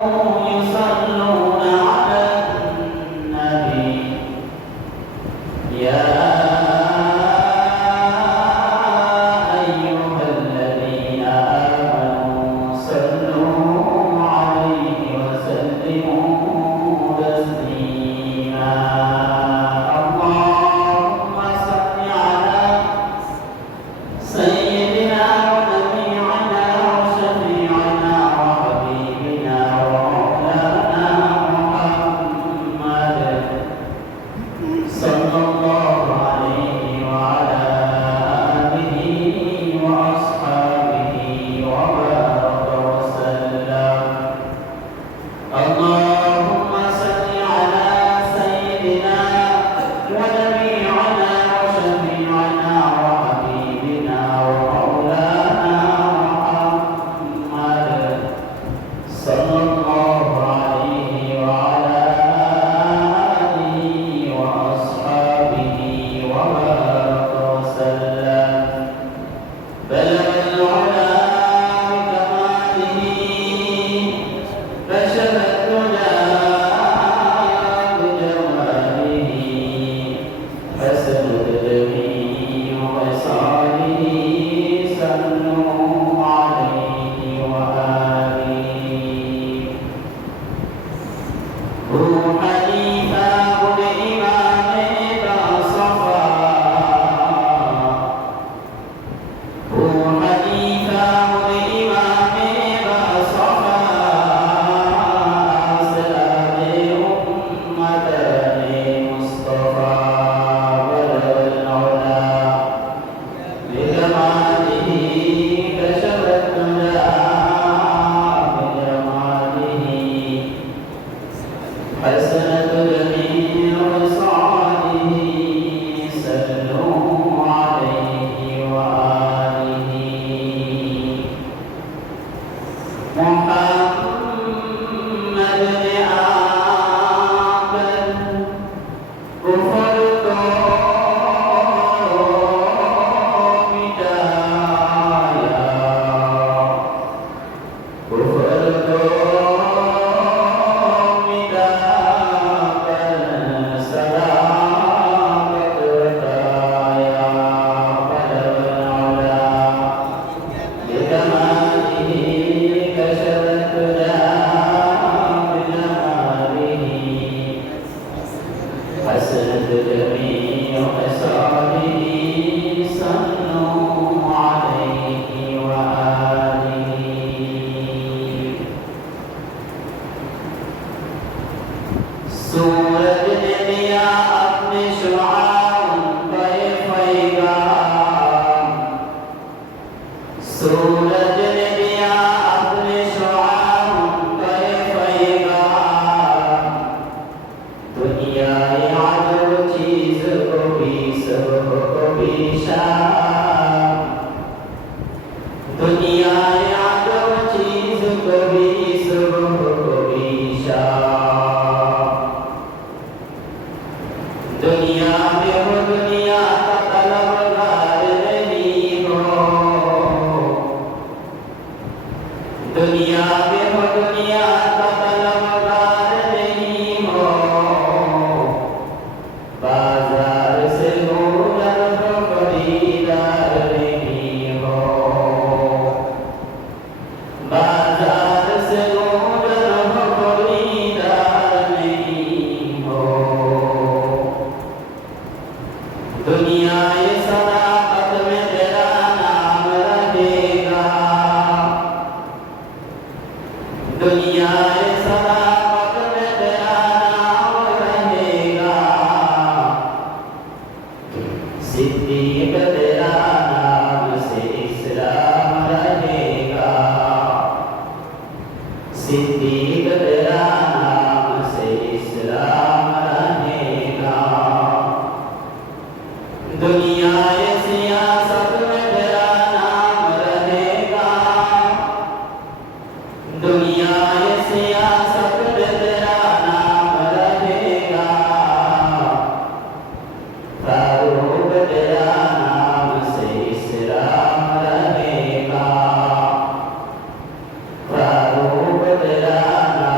يصلون على النبي يا أيها الذين آمنوا صلوا عليه وسلموا تسليما اللهم صل على سيدنا ونبينا وشفيعنا وحبيبنا ومولانا محمد صلى الله عليه وعلى آله وأصحابه وبارك وسلم اللهم صل على سيدنا ونبينا وشفيعنا وحبيبنا ومولانا محمد صلى الله عليه وعلى آله وأصحابه وبارك وسلم بلغ العلا بكماله كشف الدجى بجماله حسنت جميع خصاله صلوا عليه وآله روح حنيفة بإمام صفا روح حنيفة بإمام صفا سلام أمة مصطفى بلغ العلا بجماله كشف الدجى بجماله حسنت جميع خصاله صلوا عليه وآله محمد بن آمن كفرت بدايا كفرت حسنت جميع خصاله صلوا عليه وآله सूरज ने दिया अपने शुआओं पे पैगाम सूरज ने दिया अपने शुआओं पे पैगाम दुनिया याद चीज को भी सब को भी शाम दुनिया याद चीज को भी सब को भी शाम दुनिया में हो दुनिया का तलबगार नहीं हो दुनिया में हो दुनिया का तलबगार नहीं हो बाजार से गुजर हो खरीदार नहीं हो बाजार से गुजर हो खरीदार नहीं हो दुनिया ये सदाकत में तेरा नाम रहेगा दुनिया ये सदाकत में तेरा नाम रहेगा सिद्दीक तेरा नाम से इस्लाम रहेगा सिद्दीक तेरा नाम से इस्लाम रहेगा दुनिया ये सियासत में तेरा नाम रहेगा दुनिया ये सियासत में तेरा नाम रहेगा फारूक तेरा नाम से इस्लाम रहेगा फारूक तेरा नाम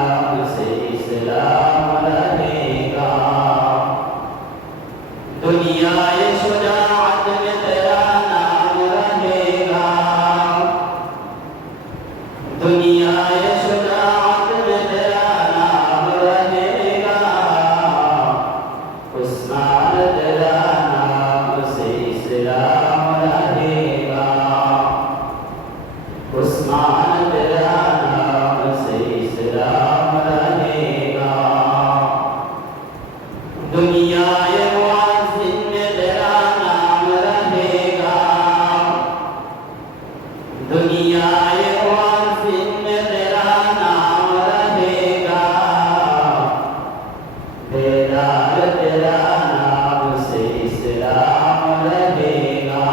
इस्लाम रहेगा। दुनियाए मुअज़्ज़िन में तेरा नाम रहेगा, दुनियाए मुअज़्ज़िन में तेरा नाम रहेगा। बेलाल तेरा नाम से इस्लाम रहेगा,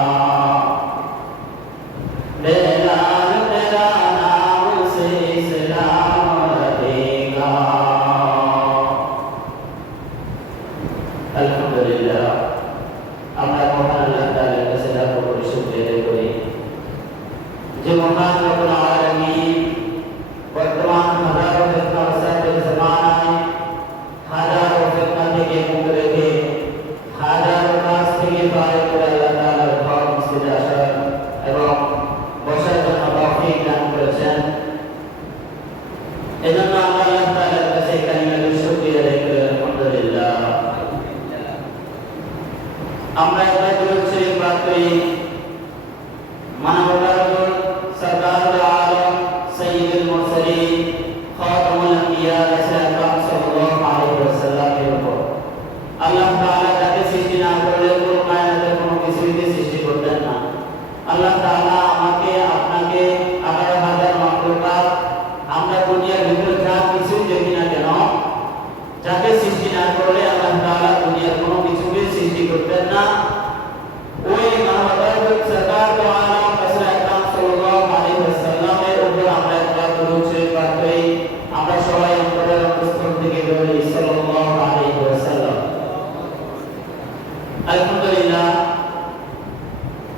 बेलाल तेरा नाम से इस्लाम रहेगा। अल्हम्दुलिल्लाह, আমরা মহান আল্লাহ তাআলার কাছে লাখ কোটি শুকরিয়া আদায় করি যে মহান রব্বুল আলামিন বর্তমান হাজারো ফিতনা ওয়াসাইলের জামানায় হাজারো ফিতনা থেকে মুক্ত রেখে হাজারো কাজ থেকে পার করে আল্লাহ তাআলার ঘর মসজিদে আসার এবং বসার জন্য তৌফিক দান করেছেন। এজন্য আমরা আল্লাহ তাআলার কাছে কালিমাতুল শুকরিয়া আদায় করি আলহামদুলিল্লাহ। আমরা একবার দুরূদ শরীফ পাঠ করি মানবতার উপর সরকারুল আলম সাইয়্যিদুল মুরসালিন খাতামুল আম্বিয়া সাল্লাল্লাহু আলাইহি ওয়াসাল্লামের উপর। আল্লাহ তাআলা যাকে সৃষ্টি না করলে পুরো কায়নাতের কোনো কিছুকে সৃষ্টি করতেন না। আল্লাহ তাআলা আমাকে আপনাকে 11,000 মাখলুকাত আমরা দুনিয়ার ভিতরে যা কিছু দেখি না কেন যাকে সৃষ্টি না করলে আল্লাহ তাআলা দুনিয়ার কোনো কিছুকে সৃষ্টি করতেন না। ওই মানবতার সরকার তো আলম রাসূল আকরাম সাল্লাল্লাহু আলাইহি ওয়াসাল্লামের উপর আমরা একবার দুরূদ শরীফ পাঠ করি। আমরা সবাই অন্তরের অন্তঃস্থল থেকে বলি সাল্লাল্লাহু আলাইহি ওয়াসাল্লাম। আলহামদুলিল্লাহ,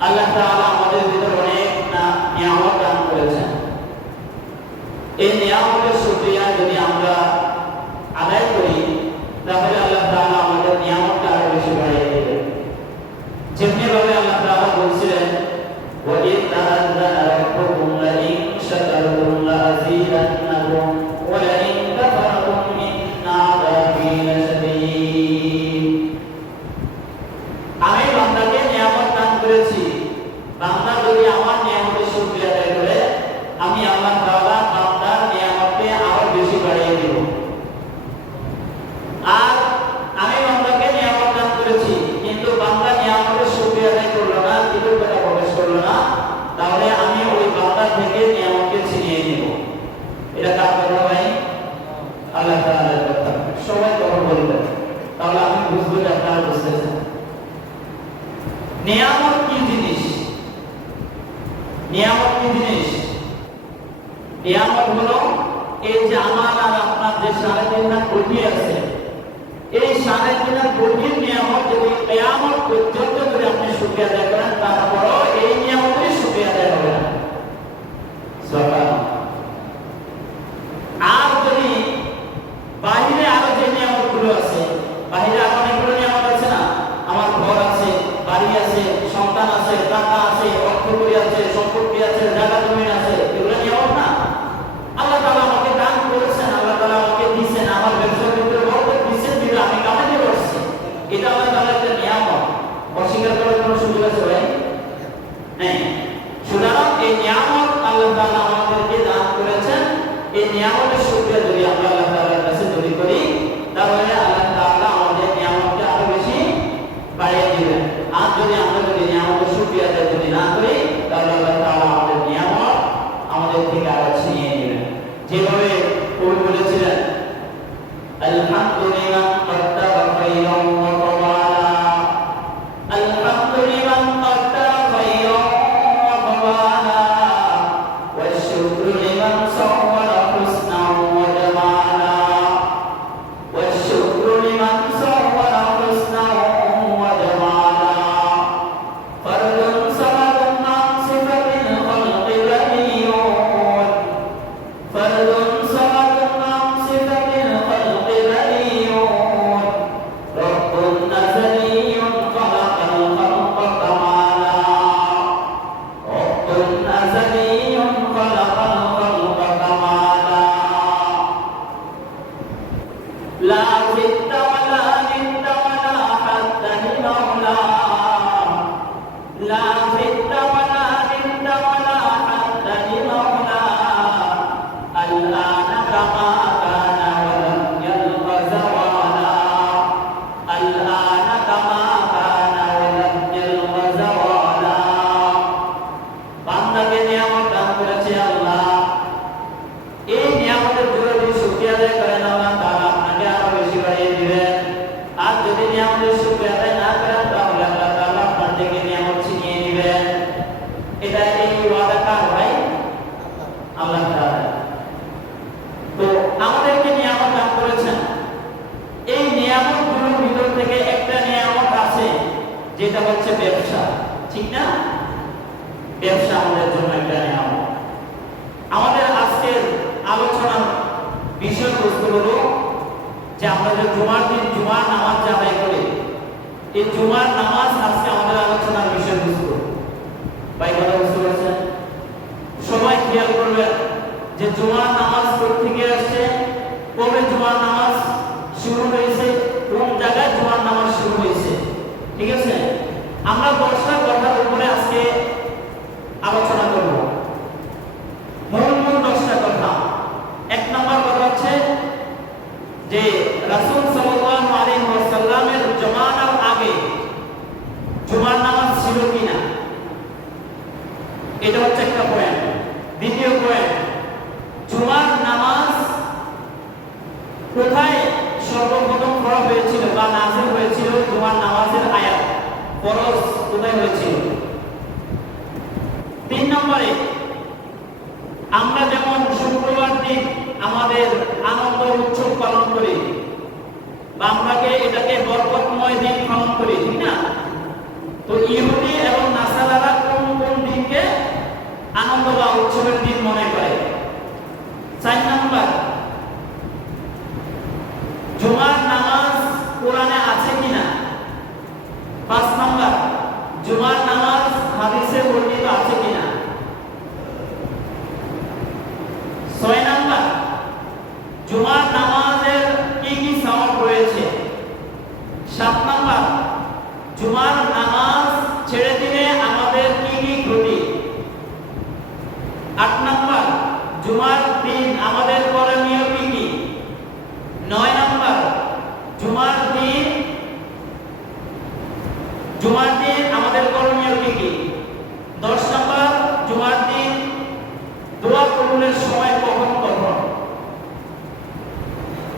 আল্লাহ তাআলা আমাদের ভিতর অনেক নিয়ামত দান করেছেন। এই নিয়ামতের শুকরিয়া যদি আমরা আদায় করি তাহলে আল্লাহ তাআলা আমাদের নিয়ামতটা আরো বেশি বাড়িয়ে দেবেন। যেমনি ভাবে আল্লাহ তাআলা বলছিলেন ওয়া ইয তাআযানা রাব্বুকুম লা ইন শাকারতুম লা আযীদান্নাকুম ওয়া লা ইন কাফারতুম ইন্না আযাবী লাশাদীদ। আমি বান্দাকে নিয়ামত দান করেছি, বান্দা যদি আমার নিয়ামতের শুকরিয়া আদায় করে আমি আল্লাহ তাআলা বান্দার নিয়ামতকে আরো বেশি বাড়িয়ে দেব। আর আমি বান্দাকে নিয়ামত দান করেছি কিন্তু বান্দা নিয়ামতের শুকরিয়া আদায় করলো না, কৃতজ্ঞতা প্রকাশ করলো না, তাহলে আমি ওই বান্দা থেকে নিয়ামতকে ছিনিয়ে নেব। এটা কার কথা ভাই? আল্লাহ তাআলার কথা। সবাই কথা বলবেন তাহলে আমি বুঝবো যে আপনারা বুঝতেছেন। নিয়ামত কি জিনিস? নিয়ামত কি জিনিস? নিয়ামত হলো এই যে আমার আর আপনার যে 3.5 কোটি আছে, এই 3.5 কোটির নিয়ামত যদি কিয়ামত পর্যন্ত যদি আপনি শুকরিয়া আদায় করেন তারপরও এই নিয়ামতের শুকরিয়া আদায় হবে না। সুবহানাল্লাহ। আর যদি বাহিরে আরো যে নিয়ামতগুলো আছে, বাহিরে আরো অনেকগুলো নিয়ামত আছে না, আমার ঘর আছে, বাড়ি আছে, সন্তান আছে, টাকা আছে, অর্থকড়ি আছে, সম্পত্তি আছে, জায়গা জমি আছে, এগুলো নিয়ামত না? আল্লাহ তাআলা আমাকে দান করেছেন, আল্লাহ তাআলা আমাকে দিয়েছেন, আমার ব্যবসার ভিতরে বরকত দিয়েছেন, দিলে আমি কামাতে পারছি, এটা আল্লাহ তাআলার একটা নিয়ামত। অস্বীকার করার কোনো সুযোগ আছে ভাই? নেই। সুতরাং এই নিয়ামত আল্লাহ তাআলা আমাদেরকে দান করেছেন, এই নিয়ামতের শুকরিয়া যদি আমরা আল্লাহ তাআলার কাছে যদি করি তাহলে আল্লাহ তাআলা আমাদের নিয়ামতকে আরো বেশি বাড়িয়ে দিবেন। আর যদি আমরা যদি নিয়ামতের শুকরিয়া আদায় যদি না করি তাহলে আল্লাহ তাআলা আমাদের নিয়ামত আমাদের থেকে আরো ছিনিয়ে নেবেন। যেভাবে কবি বলেছিলেন আলহামদুলিল্লাহ কদ্দারা খায়রান ওয়া তাওয়ালা, আলহামদুলিল্লাহ কদ্দারা খায়রান ওয়া তাওয়ালা ওয়া শুকরু লিমান সাওয়ারা হুসনান ওয়া জামালা, ওয়া শুকরু লিমান সাওয়ারা হুসনান ওয়া জামালা, ফারদুন সামাদুন আন সিফাতিল খালqi বাদিয়ুন, ফারদুন সামাদুন আন সিফাতিল খালqi বাদিয়ুন, যেটা হচ্ছে ব্যবসা, ঠিক না? ব্যবসা আমাদের জন্য একটা নিয়ামত। আমাদের আজকের আলোচনার বিষয়বস্তু হলো যে আমরা যে জুমার দিন জুমার নামাজ আদায় করি, এই জুমার নামাজ আজকে আমাদের আলোচনার বিষয়বস্তু। ভাই কথা বুঝতে পারছেন? সবাই খেয়াল করবেন যে জুমার নামাজ কোথেকে আসছে, কবে জুমার নামাজ শুরু হয়েছে, কোন জায়গায় জুমার নামাজ শুরু হয়েছে, ঠিক আছে? আমরা 10টা কথার উপরে আজকে আলোচনা করব। মূল 10টা কথা। 1 নম্বর কথা হচ্ছে যে রাসূল সাল্লাল্লাহু আলাইহি ওয়াসাল্লামের জামানার আগে জুমার নামাজ ছিল কিনা, এটা হচ্ছে একটা পয়েন্ট। দ্বিতীয় পয়েন্ট, জুমার নামাজ কোথায় সর্বপ্রথম পড়া হয়েছিল বা নাযিল হয়েছিল, জুমার নামাজের আয়াত ফরজ কোথায় হয়েছিল। 3 নম্বরে, আমরা যেমন শুক্রবার দিন আমাদের আনন্দ উৎসব পালন করি বা আমরাকে এটাকে বরকতময় দিন পালন করি, ঠিক না? তো ইহুদি এবং নাসারারা কোন কোন দিনকে আনন্দ বা উৎসবের দিন মনে করে। 4 নম্বর, জুমার নামাজ কোরআনে আছে কিনা। 5 নম্বর, জুমার নামাজ হাদিসে বর্ণিত আছে কিনা। 6 নম্বর, জুমার নামাজের কি কি সওয়াব রয়েছে। 7 নম্বর, জুমার নামাজ ছেড়ে দিলে আমাদের কি কি ক্ষতি। 8 নম্বর, জুমার দিন আমাদের করণীয় কি কি। 9 নম্বর, জুমার দিন আমাদের করণীয় কি কি। 10 নম্বর, জুমার দিন দোয়া কবুলের সময় কখন কখন।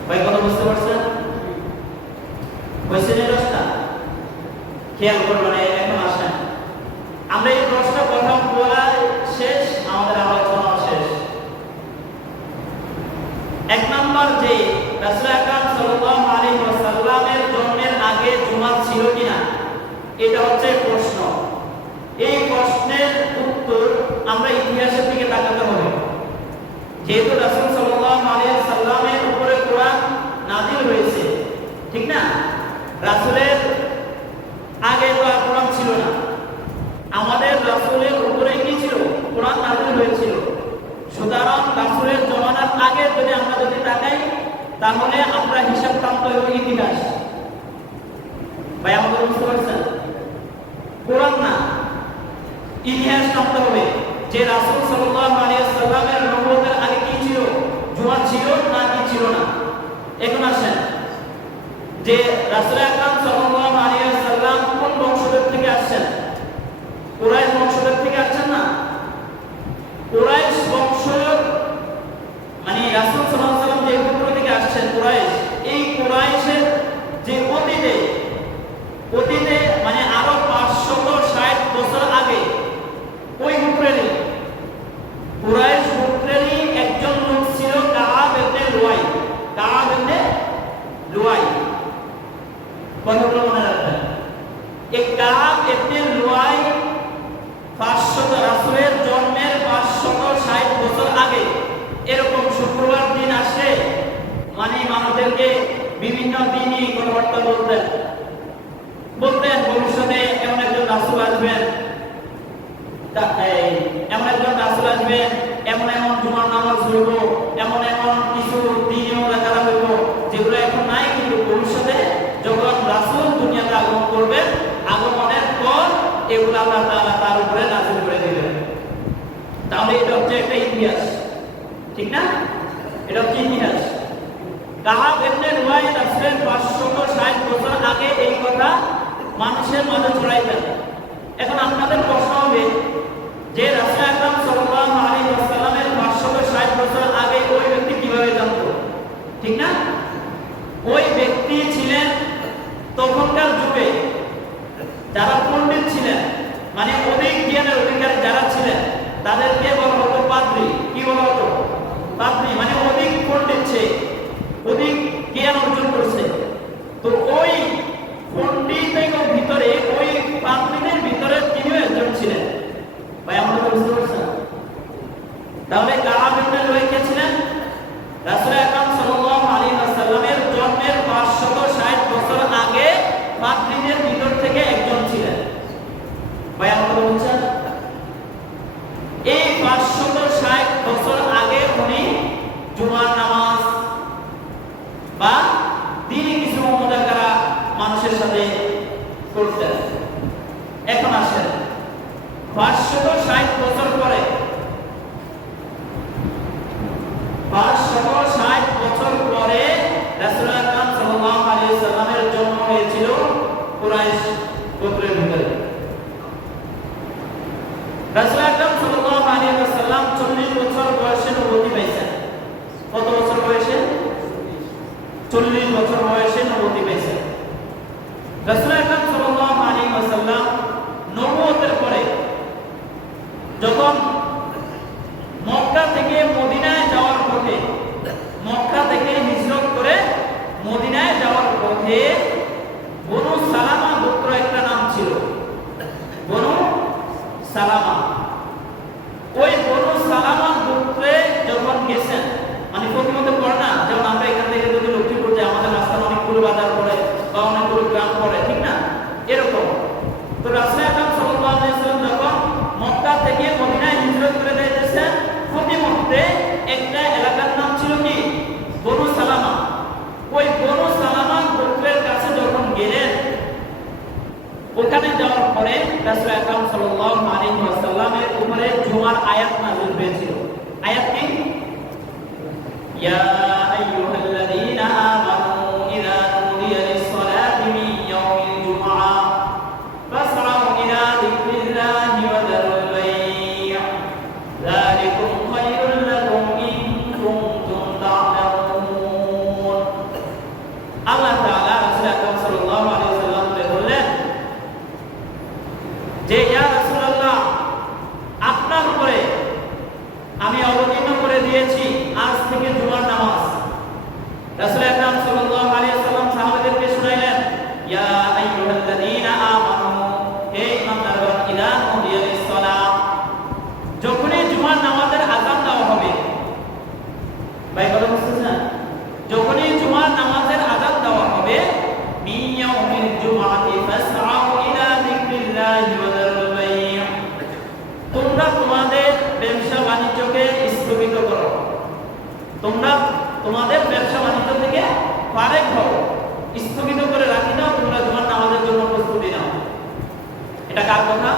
ভাই কথা বুঝতে পারছেন? হয়েছে 10টা? খেয়াল করবেন, এখন আসেন আমরা এই 10টা কথা বলা শেষ, আমাদের আলোচনা শেষ। 1 নম্বর, যে রাসূল আকরাম সাল্লাল্লাহু আলাইহি ওয়াসাল্লামের জন্মের আগে জুমা ছিল কিনা, এটা হচ্ছে প্রশ্ন। এই প্রশ্নের উত্তর আমরা ইতিহাসের দিকে তাকাতে হবে। যেহেতু রাসূল সাল্লাল্লাহু আলাইহি ওয়াসাল্লামের উপরে কোরআন নাযিল হয়েছে, ঠিক না? রাসূলের আগে তো আর কোরআন ছিল না, আমাদের রাসূলের উপরে কি ছিল? কোরআন নাযিল হয়েছিল। সুতরাং রাসূলের জামানার আগে আমরা যদি তাকাই, তাহলে আমরা হিসাব টানতে হবে ইতিহাস। ভাই আমাদের বুঝতে পারছেন? কোরআন না, ইতিহাস টানতে হবে যে রাসূল সাল্লাল্লাহু আলাইহি ওয়াসাল্লামের নবুয়তের আগে কি ছিল, জুমা ছিল না কি ছিল না। এখন আসেন যে রাসূল আকরাম সাল্লাল্লাহু আলাইহি ওয়াসাল্লাম কোন বংশধর থেকে আসছেন? কুরাইশ বংশধর থেকে আসছেন না? কুরাইশ বংশ, মানে রাসূল সাল্লাল্লাহু আলাইহি ওয়াসাল্লাম যে গোত্র থেকে আসছেন কুরাইশ, এই কুরাইশের যে অতীতে মানে আরো 560 বছর আগে ওই গোত্রেরই কুরাইশ গোত্রেরই একজন লোক ছিল কাআব ইবনে লুয়াই। কাআব ইবনে লুয়াই, কথাগুলো মনে রাখবেন। এই কাআব ইবনে লুয়াই 500 রাসূলের জন্মের 560 বছর আগে এরকম শুক্রবার দিন আসে, মানে মানুষদেরকে বিভিন্ন দিনই কথাবার্তা বলতেন ভবিষ্যতে এমন একজন রাসূল আসবেন, এমন জুমার নামাজ হইব, এমন কিছু দিনও দেখা হইব যেগুলো এখন নাই, কিন্তু ভবিষ্যতে যখন রাসূল দুনিয়াতে আগমন করবেন, আগমনের পর এগুলো আল্লাহ তাআলা তার উপরে নাযিল করে দিবেন। তাহলে এটা হচ্ছে একটা ইতিহাস, ঠিক না? এটা হচ্ছে ইতিহাস। কাআব ইবনে লুয়াই রাসূলের 560 বছর আগে এই কথা মানুষের মাঝে ছড়াইতেন। এখন আপনাদের প্রশ্ন হবে যে রাসূল আকরাম সাল্লাল্লাহু আলাইহি ওয়াসাল্লামের 560 বছর আগে ওই ব্যক্তি কিভাবে জানতো, ঠিক না? ওই ব্যক্তি ছিলেন তখনকার যুগে যারা পণ্ডিত ছিলেন, মানে অধিক জ্ঞানের অধিকারী যারা ছিলেন, তাদেরকে বলা হতো পাদ্রী। কি বলা হতো? পাদ্রী, মানে অধিক পণ্ডিত, সে অধিক জ্ঞান অর্জন করছে। তো ওই পণ্ডিতের ভিতরে ওই 40 বছর বয়সে নবুয়ত পেয়েছেন। রাসূল আকরাম সাল্লাল্লাহু আলাইহি ওয়াসাল্লাম নবুয়তের পরে যখন মক্কা থেকে মদিনায় যাওয়ার পথে, মক্কা থেকে হিজরত করে মদিনায় যাওয়ার পথে বনু সালামা গোত্র একটা নাম ছিল, বনু সালামা। ওই বনু সালামা গোত্রে যখন গেছেন, মানে প্রথমত পড়ে না, যেমন আমরা এখান থেকে যদি লক্ষ্মীপুর যাই আমাদের রাস্তায় অনেকগুলো বাজার পড়ে বা অনেকগুলো গ্রাম পড়ে, ঠিক না? এরকম তো রাসূল আকরাম সাল্লাল্লাহু আলাইহি ওয়াসাল্লাম যখন মক্কা থেকে মদিনায় হিজরত করে যাইতেছেন, প্রতিমধ্যে একটা এলাকার নাম ছিল কি? বনু সালামা। ওই বনু সালামা গোত্রের কাছে যখন গেলেন, ওখানে যাওয়ার পরে রাসূল আকরাম সাল্লাল্লাহু আলাইহি ওয়াসাল্লামের উপরে জুমার আয়াত নাযিল হয়েছিল। আয়াত কি? ইয়া আইয়ুহাল্লাযীনা আমানু ইযা নুদিয়া লিস-সালাতি মিন ইয়াউমিল জুমআহ ফাসআউ ইলা যিকরিল্লাহি ওয়া যারুল বাই', যালিকুম খায়রুল লাকুম ইন কুনতুম তা'লামুন। আল্লাহ তাআলা রাসূল আকরাম সাল্লাল্লাহু আলাইহি ওয়াসাল্লামকে বললেন যে ইয়া রাসূলুল্লাহ, আপনার উপরে আমি অবতীর্ণ করে দিয়েছি আজ থেকে জুমার নামাজ। রাসূল আকরাম সাল্লাল্লাহু আলাইহি ওয়াসাল্লাম সাহাবাদেরকে শুনাইলেন, ইয়া আইয়ুহাল্লাযীনা আমানু, হে ঈমানদারগণ, ইযা নুদিয়া লিস-সালাহ, যখনই জুমার নামাজের আযান দেওয়া হবে, ভাই কথা বুঝতেছেন? যখনই জুমার নামাজের আযান দেওয়া হবে, মিন ইয়াউমিল জুমআতি ফাসআউ ইলা যিকরিল্লাহি ওয়া যারুল বাই', তোমরা তোমাদের ব্যবসা বাণিজ্যকে স্থগিত করো, তোমরা তোমাদের ব্যবসা বাণিজ্য থেকে ফারেক হও, স্থগিত করে রাখি দাও, তোমরা জুমার নামাজের জন্য প্রস্তুতি নাও। এটা কার কথা?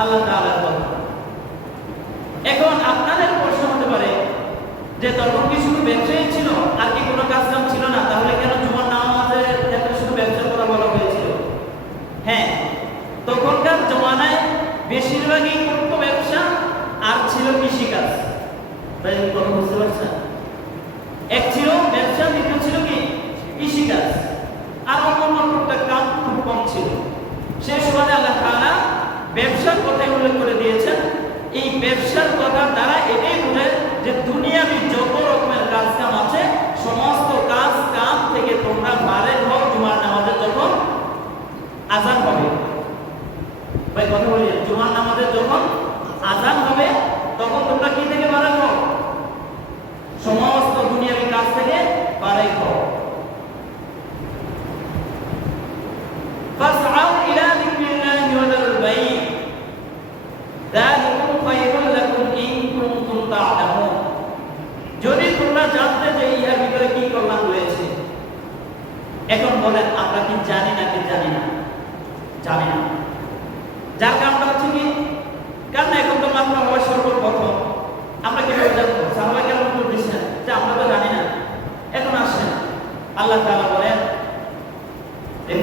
আল্লাহ তাআলার কথা। এখন আপনাদের প্রশ্ন হতে পারে যে তখন কি শুধু ব্যবসায়ী ছিল, আর কি কোনো কাজ কাম ছিল না? তাহলে কেন জুমার নামাজের ক্ষেত্রে শুধু ব্যবসার কথা বলা হয়েছিল? হ্যাঁ, তখনকার জমানায় বেশিরভাগই করতো ব্যবসা আর ছিল কৃষিকাজ। তাই কথা বুঝতে পারছেন? এক ছিল ব্যবসা, দ্বিতীয় ছিল কি? কৃষিকাজ। আর অন্যান্য টুকটাক কাজ খুব কম ছিল। সেই সময় আল্লাহ তাআলা ব্যবসার কথা উল্লেখ করে দিয়েছেন। এই ব্যবসার কথা দ্বারা এটাই বোঝে যে দুনিয়াবি যত রকমের কাজ কাম আছে, সমস্ত কাজ কাম থেকে তোমরা বারে হও জুমার নামাজের যখন আযান হবে। ভাই কথা বলি, জুমার নামাজের যখন আযান হবে তখন তোমরা কি থেকে বারে হও? সমস্ত দুনিয়াবি কাজ থেকে বারে হও। ফাসআউ ইলা যিকরিল্লাহি ওয়া যারুল বাই', যালিকুম খায়রুল লাকুম ইন কুনতুম তা'লামুন। যদি তোমরা জানতে যে ইহার ভিতরে কি কল্যাণ রয়েছে। এখন বলেন, আমরা কি জানি না? কি জানি না? জানি না। যার কারণটা হচ্ছে কি? কারণ এখন তো মাত্র হওয়ার সর্বপ্রথম আমরা কিভাবে জানবো? সাহাবায়ে কেরাম উত্তর দিচ্ছেন যে আমরা তো জানি না। এখন আসেন, আল্লাহ তাআলা বলেন,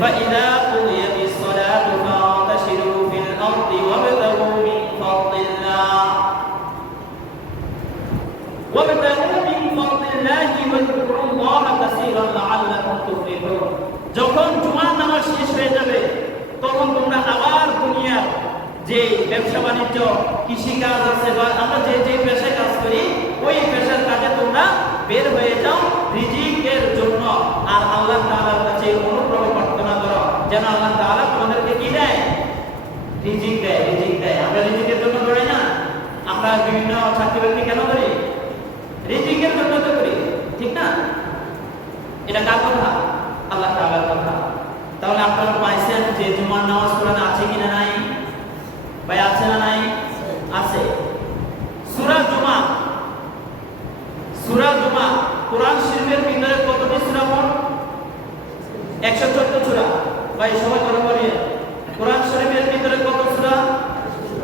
فَإِذَا قُضِيَتِ الصَّلَاةُ فَانتَشِرُوا فِي الْأَرْضِ وَابْتَغُوا مِنْ فَضْلِ اللَّهِ وَاذْكُرُوا اللَّهَ كَثِيرًا لَعَلَّكُمْ تُفْلِحُونَ। যখন জুমার নামাজ শেষ হয়ে যাবে তখন তোমরা আবার দুনিয়ার যে ব্যবসা বাণিজ্য, কৃষিকাজ আছে বা আমরা যে যে পেশায় কাজ করি, ওই পেশার কাজে তোমরা বের হয়ে যাও রিজিকের জন্য। আর আল্লাহ তাআলার কাছে অনুগ্রহ প্রার্থনা করো যেন আল্লাহ তাআলা তোমাদেরকে কি দেয়? রিজিক দেয়। রিজিক দেয়। আমরা রিজিকের জন্য দৌড়াই না? আমরা বিভিন্ন চাকরি বাকরি কেন করি? রিজিকের জন্য তো করি, ঠিক না? এটা কার কথা? আল্লাহ তাআলার কথা। তাহলে আপনারা পাইছেন যে জুমার নামাজ কোরআনে আছে কিনা নাই? ভাই আছে না নাই? আছে। সূরা জুমা, সূরা জুমা কোরআন শরীফের ভিতরে কতটি সূরা মোট? 114 সূরা। ভাই সবাই কথা বলিয়ে, কোরআন শরীফের ভিতরে কত সূরা?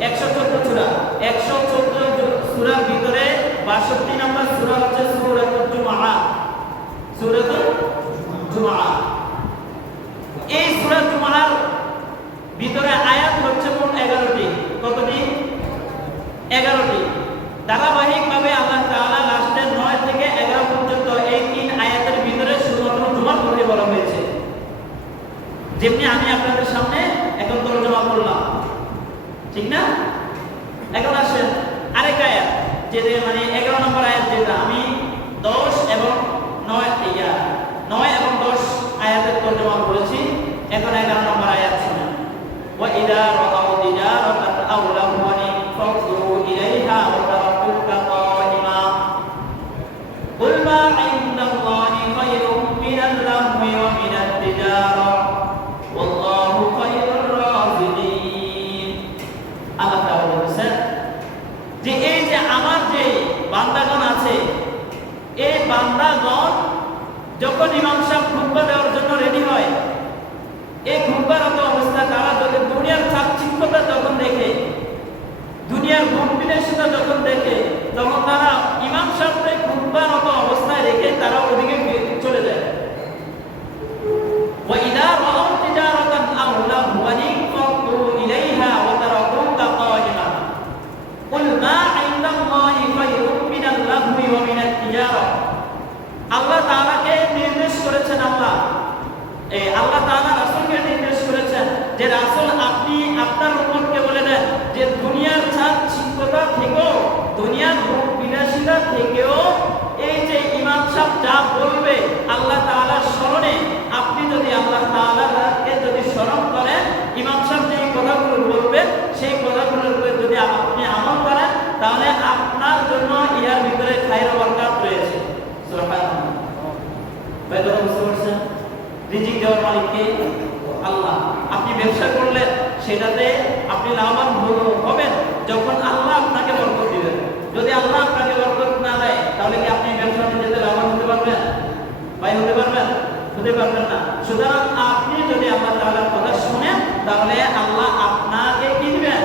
114 সূরা। 114 সূরার ভিতরে 62 নম্বর সূরা হচ্ছে সূরাতুল জুমআ। সূরাতুল জুমআ। এই সূরা জুমআর ভিতরে আয়াত হচ্ছে মোট 11টি। কতটি? 11টি। ধারাবাহিকভাবে আল্লাহ তাআলা লাস্টের 9 থেকে 11 পর্যন্ত এই তিন আয়াতের ভিতরে শুরু যেমনি আমি আপনাদের সামনে এখন তর্জমা করলাম, ঠিক না? এখন আসেন আরেক আয়াত, যে মানে 11 নম্বর আয়াত, যেটা আমি 10 এবং 9 এবং 10 আয়াতের তর্জমা করেছি। এখন 11 নম্বর আয়াত শুনেন। ওয়া ইদা রাআউ তিজারাতান আও লাহওয়ান ফাযু ইলাইহা ওয়া তারাকুকা কাইমা কুল মা ইনদাল্লাহি খায়রুম মিনাল লাহwi ওয়া মিনাত তিজারা ওয়াল্লাহু খায়রুর রাযিকিন। আল্লাহ তাআলা বলেছেন যে এই যে আমার যে বান্দাগণ আছে, এই বান্দাগণ যখন ইমাম সাহেব খুতবা দেওয়ার জন্য রেডি হয়, এই খুতবারত অবস্থায় তারা যদি দুনিয়ার চাকচিক্যতা যখন দেখে, দুনিয়ার ভূমিবিলাসিতা যখন দেখে, তখন তারা ইমাম সাহেবকে খুতবারত অবস্থায় রেখে তারা ওদিকে চলে যায়। ওয়া ইদা রাআউ তিজারাতান আও লাহওয়ান ফাযু ইলাইহা ওয়া তারাকুকা কাইমা কুল মা ইনদাল্লাহি খায়রুম মিনাল লাহwi ওয়া মিনাত তিজারা। আল্লাহ তাআলাকে নির্দেশ করেছেন, আল্লাহ তাআলা রাসূলকে নির্দেশ করেছেন যে রাসূল আপনি আপনার উম্মতকে বলে দেন যে দুনিয়ার চাকচিক্যতা থেকেও, দুনিয়ার ভোগ বিলাসিতা থেকেও এই যে ইমাম সাহেব যা বলবে আল্লাহ তাআলার স্মরণে, আপনি যদি আল্লাহ তাআলাকে যদি স্মরণ করেন, ইমাম সাহেব যে কথাগুলো বলবেন সেই কথাগুলোর উপরে যদি আপনি আমল করেন, তাহলে আপনার জন্য ইহার ভিতরে খায়র ও বরকত রয়েছে। সুবহানাল্লাহ। বাইরে বুঝতে পারছেন? রিজিক দেওয়ার মালিক কে? আল্লাহ। আপনি ব্যবসা করলে সেটাতে আপনি লাভবান হবেন যখন আল্লাহ আপনাকে বরকত দিবেন। যদি আল্লাহ আপনাকে বরকত না দেয়, তাহলে কি আপনি ব্যবসা নিতে লাভবান হতে পারবেন? ভাই হতে পারবেন? হতে পারবেন না। সুতরাং আপনি যদি আল্লাহ তাআলার কথা শুনেন, তাহলে আল্লাহ আপনাকে কি দিবেন?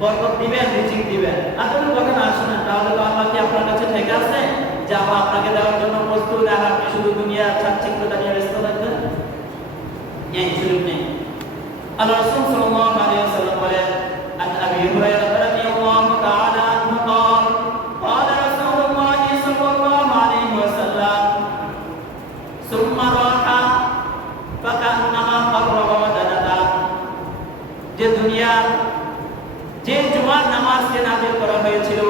বরকত দিবেন, রিজিক দিবেন। আর যদি কথা না শুনেন, তাহলে তো আল্লাহ কি আপনার কাছে ঠিক আছে যে আল্লাহ আপনাকে দেওয়ার জন্য প্রস্তুত, আর আপনি শুধু দুনিয়ার চাকচিক্যতা নিয়ে ব্যস্ত থাকবেন? এই সুযোগ নেই। আল্লাহ রাসূল সাল্লাল্লাহু আলাইহি ওয়াসাল্লাম বলেন, আন আবি হুরায়রা রাদিয়াল্লাহু তাআলা আনহু قال قال رسول الله صلى الله عليه وسلم ثم راح فكأنما قرب بدنه। যে দুনিয়া যে জুমার নামাজকে নাযিল করা হয়েছিল,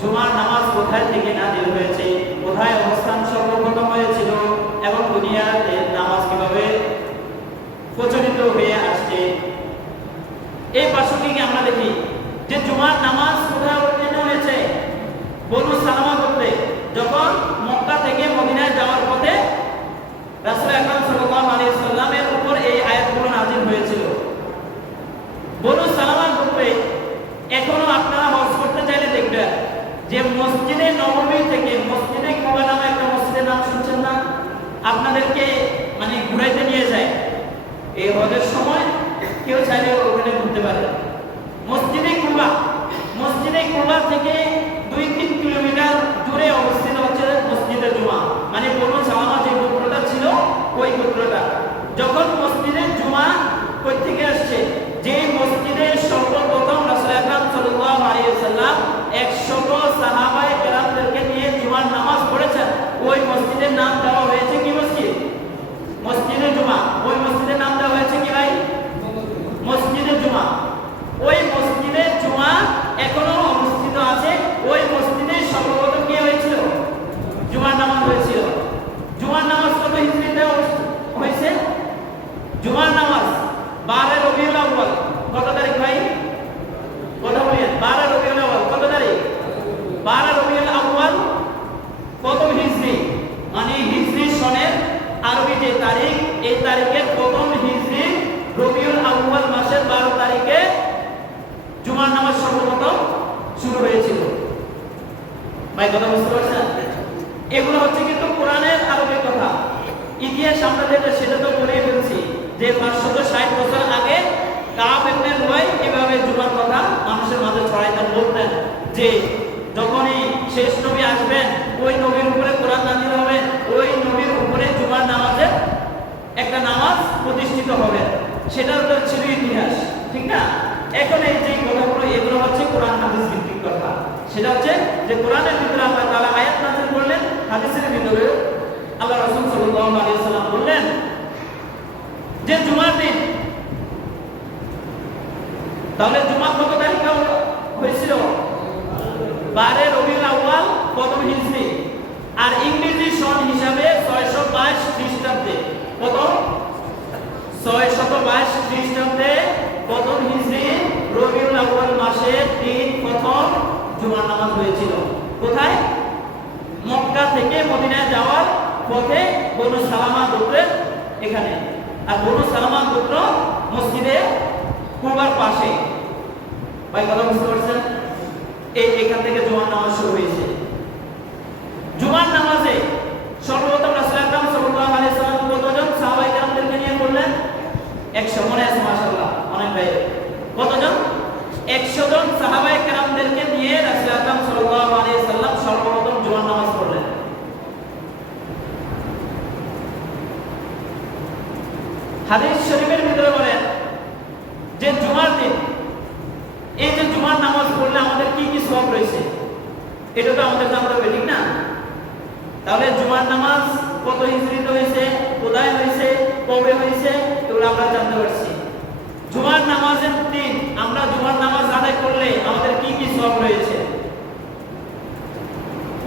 জুমার নামাজ কোথায় থেকে নাযিল হয়েছে, কোথায় অবস্থান সর্বপ্রথম হয়েছিল, এবং দুনিয়াতে নামাজ কিভাবে প্রচলিত হয়ে আসছে, এই প্রাসঙ্গিকে আমরা দেখি যে জুমার নামাজ কোথায় অবতীর্ণ হয়েছে? বনু সালামা গোত্রে, যখন মক্কা থেকে মদিনায় যাওয়ার পথে রাসূল আকরাম সাল্লাল্লাহু আলাইহি ওয়াসাল্লামের উপর এই আয়াতগুলো নাযিল হয়েছিল। বনু সালামা গোত্রে এখনো আপনারা হজ করতে চাইলে দেখবেন যে মসজিদে নববী থেকে মসজিদে কুবা নামে একটা মসজিদের নাম শুনছেন না? আপনাদেরকে মানে ঘুরাইতে নিয়ে যায়। এই হজের সময় কেউ চাইলে ওখানে ঘুরতে পারে। মসজিদে কুবা থেকে 2-3 কিলোমিটার দূরে অবস্থিত হচ্ছে মসজিদে জুমা, মানে বনু সালামা যে গোত্রটা ছিল ওই গোত্রটা। যখন মসজিদে জুমা কই থেকে আসছে, যে মসজিদে সর্বপ্রথম রাসূল আকরাম সাল্লাল্লাহু আলাইহি ওয়াসাল্লাম 100 সাহাবায়ে কেরামদেরকে নিয়ে জুমার নামাজ পড়েছেন, ওই মসজিদের নাম দেওয়া হয়েছে কি মসজিদ? মসজিদে জুমা। ওই মসজিদের নাম দেওয়া হয়েছে কি ভাই? মসজিদে জুমা। ওই মসজিদে জুমা এখনো অবস্থিত আছে। ওই মসজিদে সর্বপ্রথম কি হয়েছিল? জুমার নামাজ হয়েছিল। জুমার নামাজ কত হিজরিতে হয়েছে? জুমার নামাজ 12 রবিউল আউয়াল। কত তারিখ ভাই? কথা বলেন। 12 রবিউল আউয়াল কত তারিখ? 12 রবিউল আউয়াল প্রথম হিজরি, মানে হিজরি সনের আরবি যে তারিখ, এই তারিখের প্রথম হিজরি রবিউল আউয়াল মাসের 12 তারিখে জুমার নামাজ সর্বপ্রথম শুরু হয়েছিল। ভাই কথা বুঝতে পারছেন? এগুলো হচ্ছে কিন্তু কোরআনের আরবি কথা। ইতিহাস আমরা যেটা সেটা তো বলেই ফেলছি যে 560 বছর আগে কাব ইবনে লুয়াই এভাবে জুমার কথা মানুষের মাঝে ছড়াইতেন, বলতেন যে যখনই শেষ নবী আসবেন, ওই নবীর উপরে কোরআন নাযিল হবে, ওই নবীর উপরে জুমার নামাজের একটা নামাজ প্রতিষ্ঠিত হবে। সেটা তো ছিল ইতিহাস, ঠিক না? এখন এই যে কথাগুলো, এগুলো হচ্ছে কোরআন হাদিস ভিত্তিক কথা। সেটা হচ্ছে যে কোরআনের ভিতরে আল্লাহ তাআলা আয়াত নাযিল করলেন, হাদিসের ভিতরে আল্লাহ রাসূল সাল্লাল্লাহু আলাইহি ওয়াসাল্লাম বললেন যে জুমার দিন, তাহলে জুমা কত তারিখে হয়েছিল? 12 রবিউল আউয়াল প্রথম হিজরি, আর ইংরেজি সন হিসাবে 622 খ্রিস্টাব্দে। কত? 622 খ্রিস্টাব্দে প্রথম হিজরি রবিউল আউয়াল মাসের দিন প্রথম জুমার নামাজ হয়েছিল। কোথায়? মক্কা থেকে মদিনায় যাওয়ার পথে বনু সালামা গোত্রের এখানে। আর বনু সালামা গোত্র মসজিদে কুবার পাশে। ভাই কথা বুঝতে পারছেন? এখান থেকে জুমার নামাজ শুরু হয়েছে। জুমার নামাজে সর্বপ্রথম রাসূল আকরাম সাল্লাল্লাহু আলাইহি ওয়াসাল্লাম কতজন সাহাবায়ে কেরামদেরকে নিয়ে করলেন? 100। মনে আছে? মাশাআল্লাহ, অনেক ভাই। কতজন? 100 জন সাহাবায়ে কেরামদেরকে নিয়ে রাসূল আকরাম সাল্লাল্লাহু আলাইহি ওয়াসাল্লাম সর্বপ্রথম জুমার নামাজ পড়লেন। হাদিস শরীফের ভিতরে বলেন যে জুমার দিন, এই যে জুমার নামাজ পড়লে আমাদের কি কি সওয়াব রয়েছে, এটা তো আমাদের জানতে হবে, ঠিক না? তাহলে জুমার নামাজ কত হিজরিতে হয়েছে, কোথায় হয়েছে, কবে হয়েছে, এগুলো আমরা জানতে পারছি। জুমার নামাজের দিন আমরা জুমার নামাজ আদায় করলে আমাদের কি কি সওয়াব রয়েছে।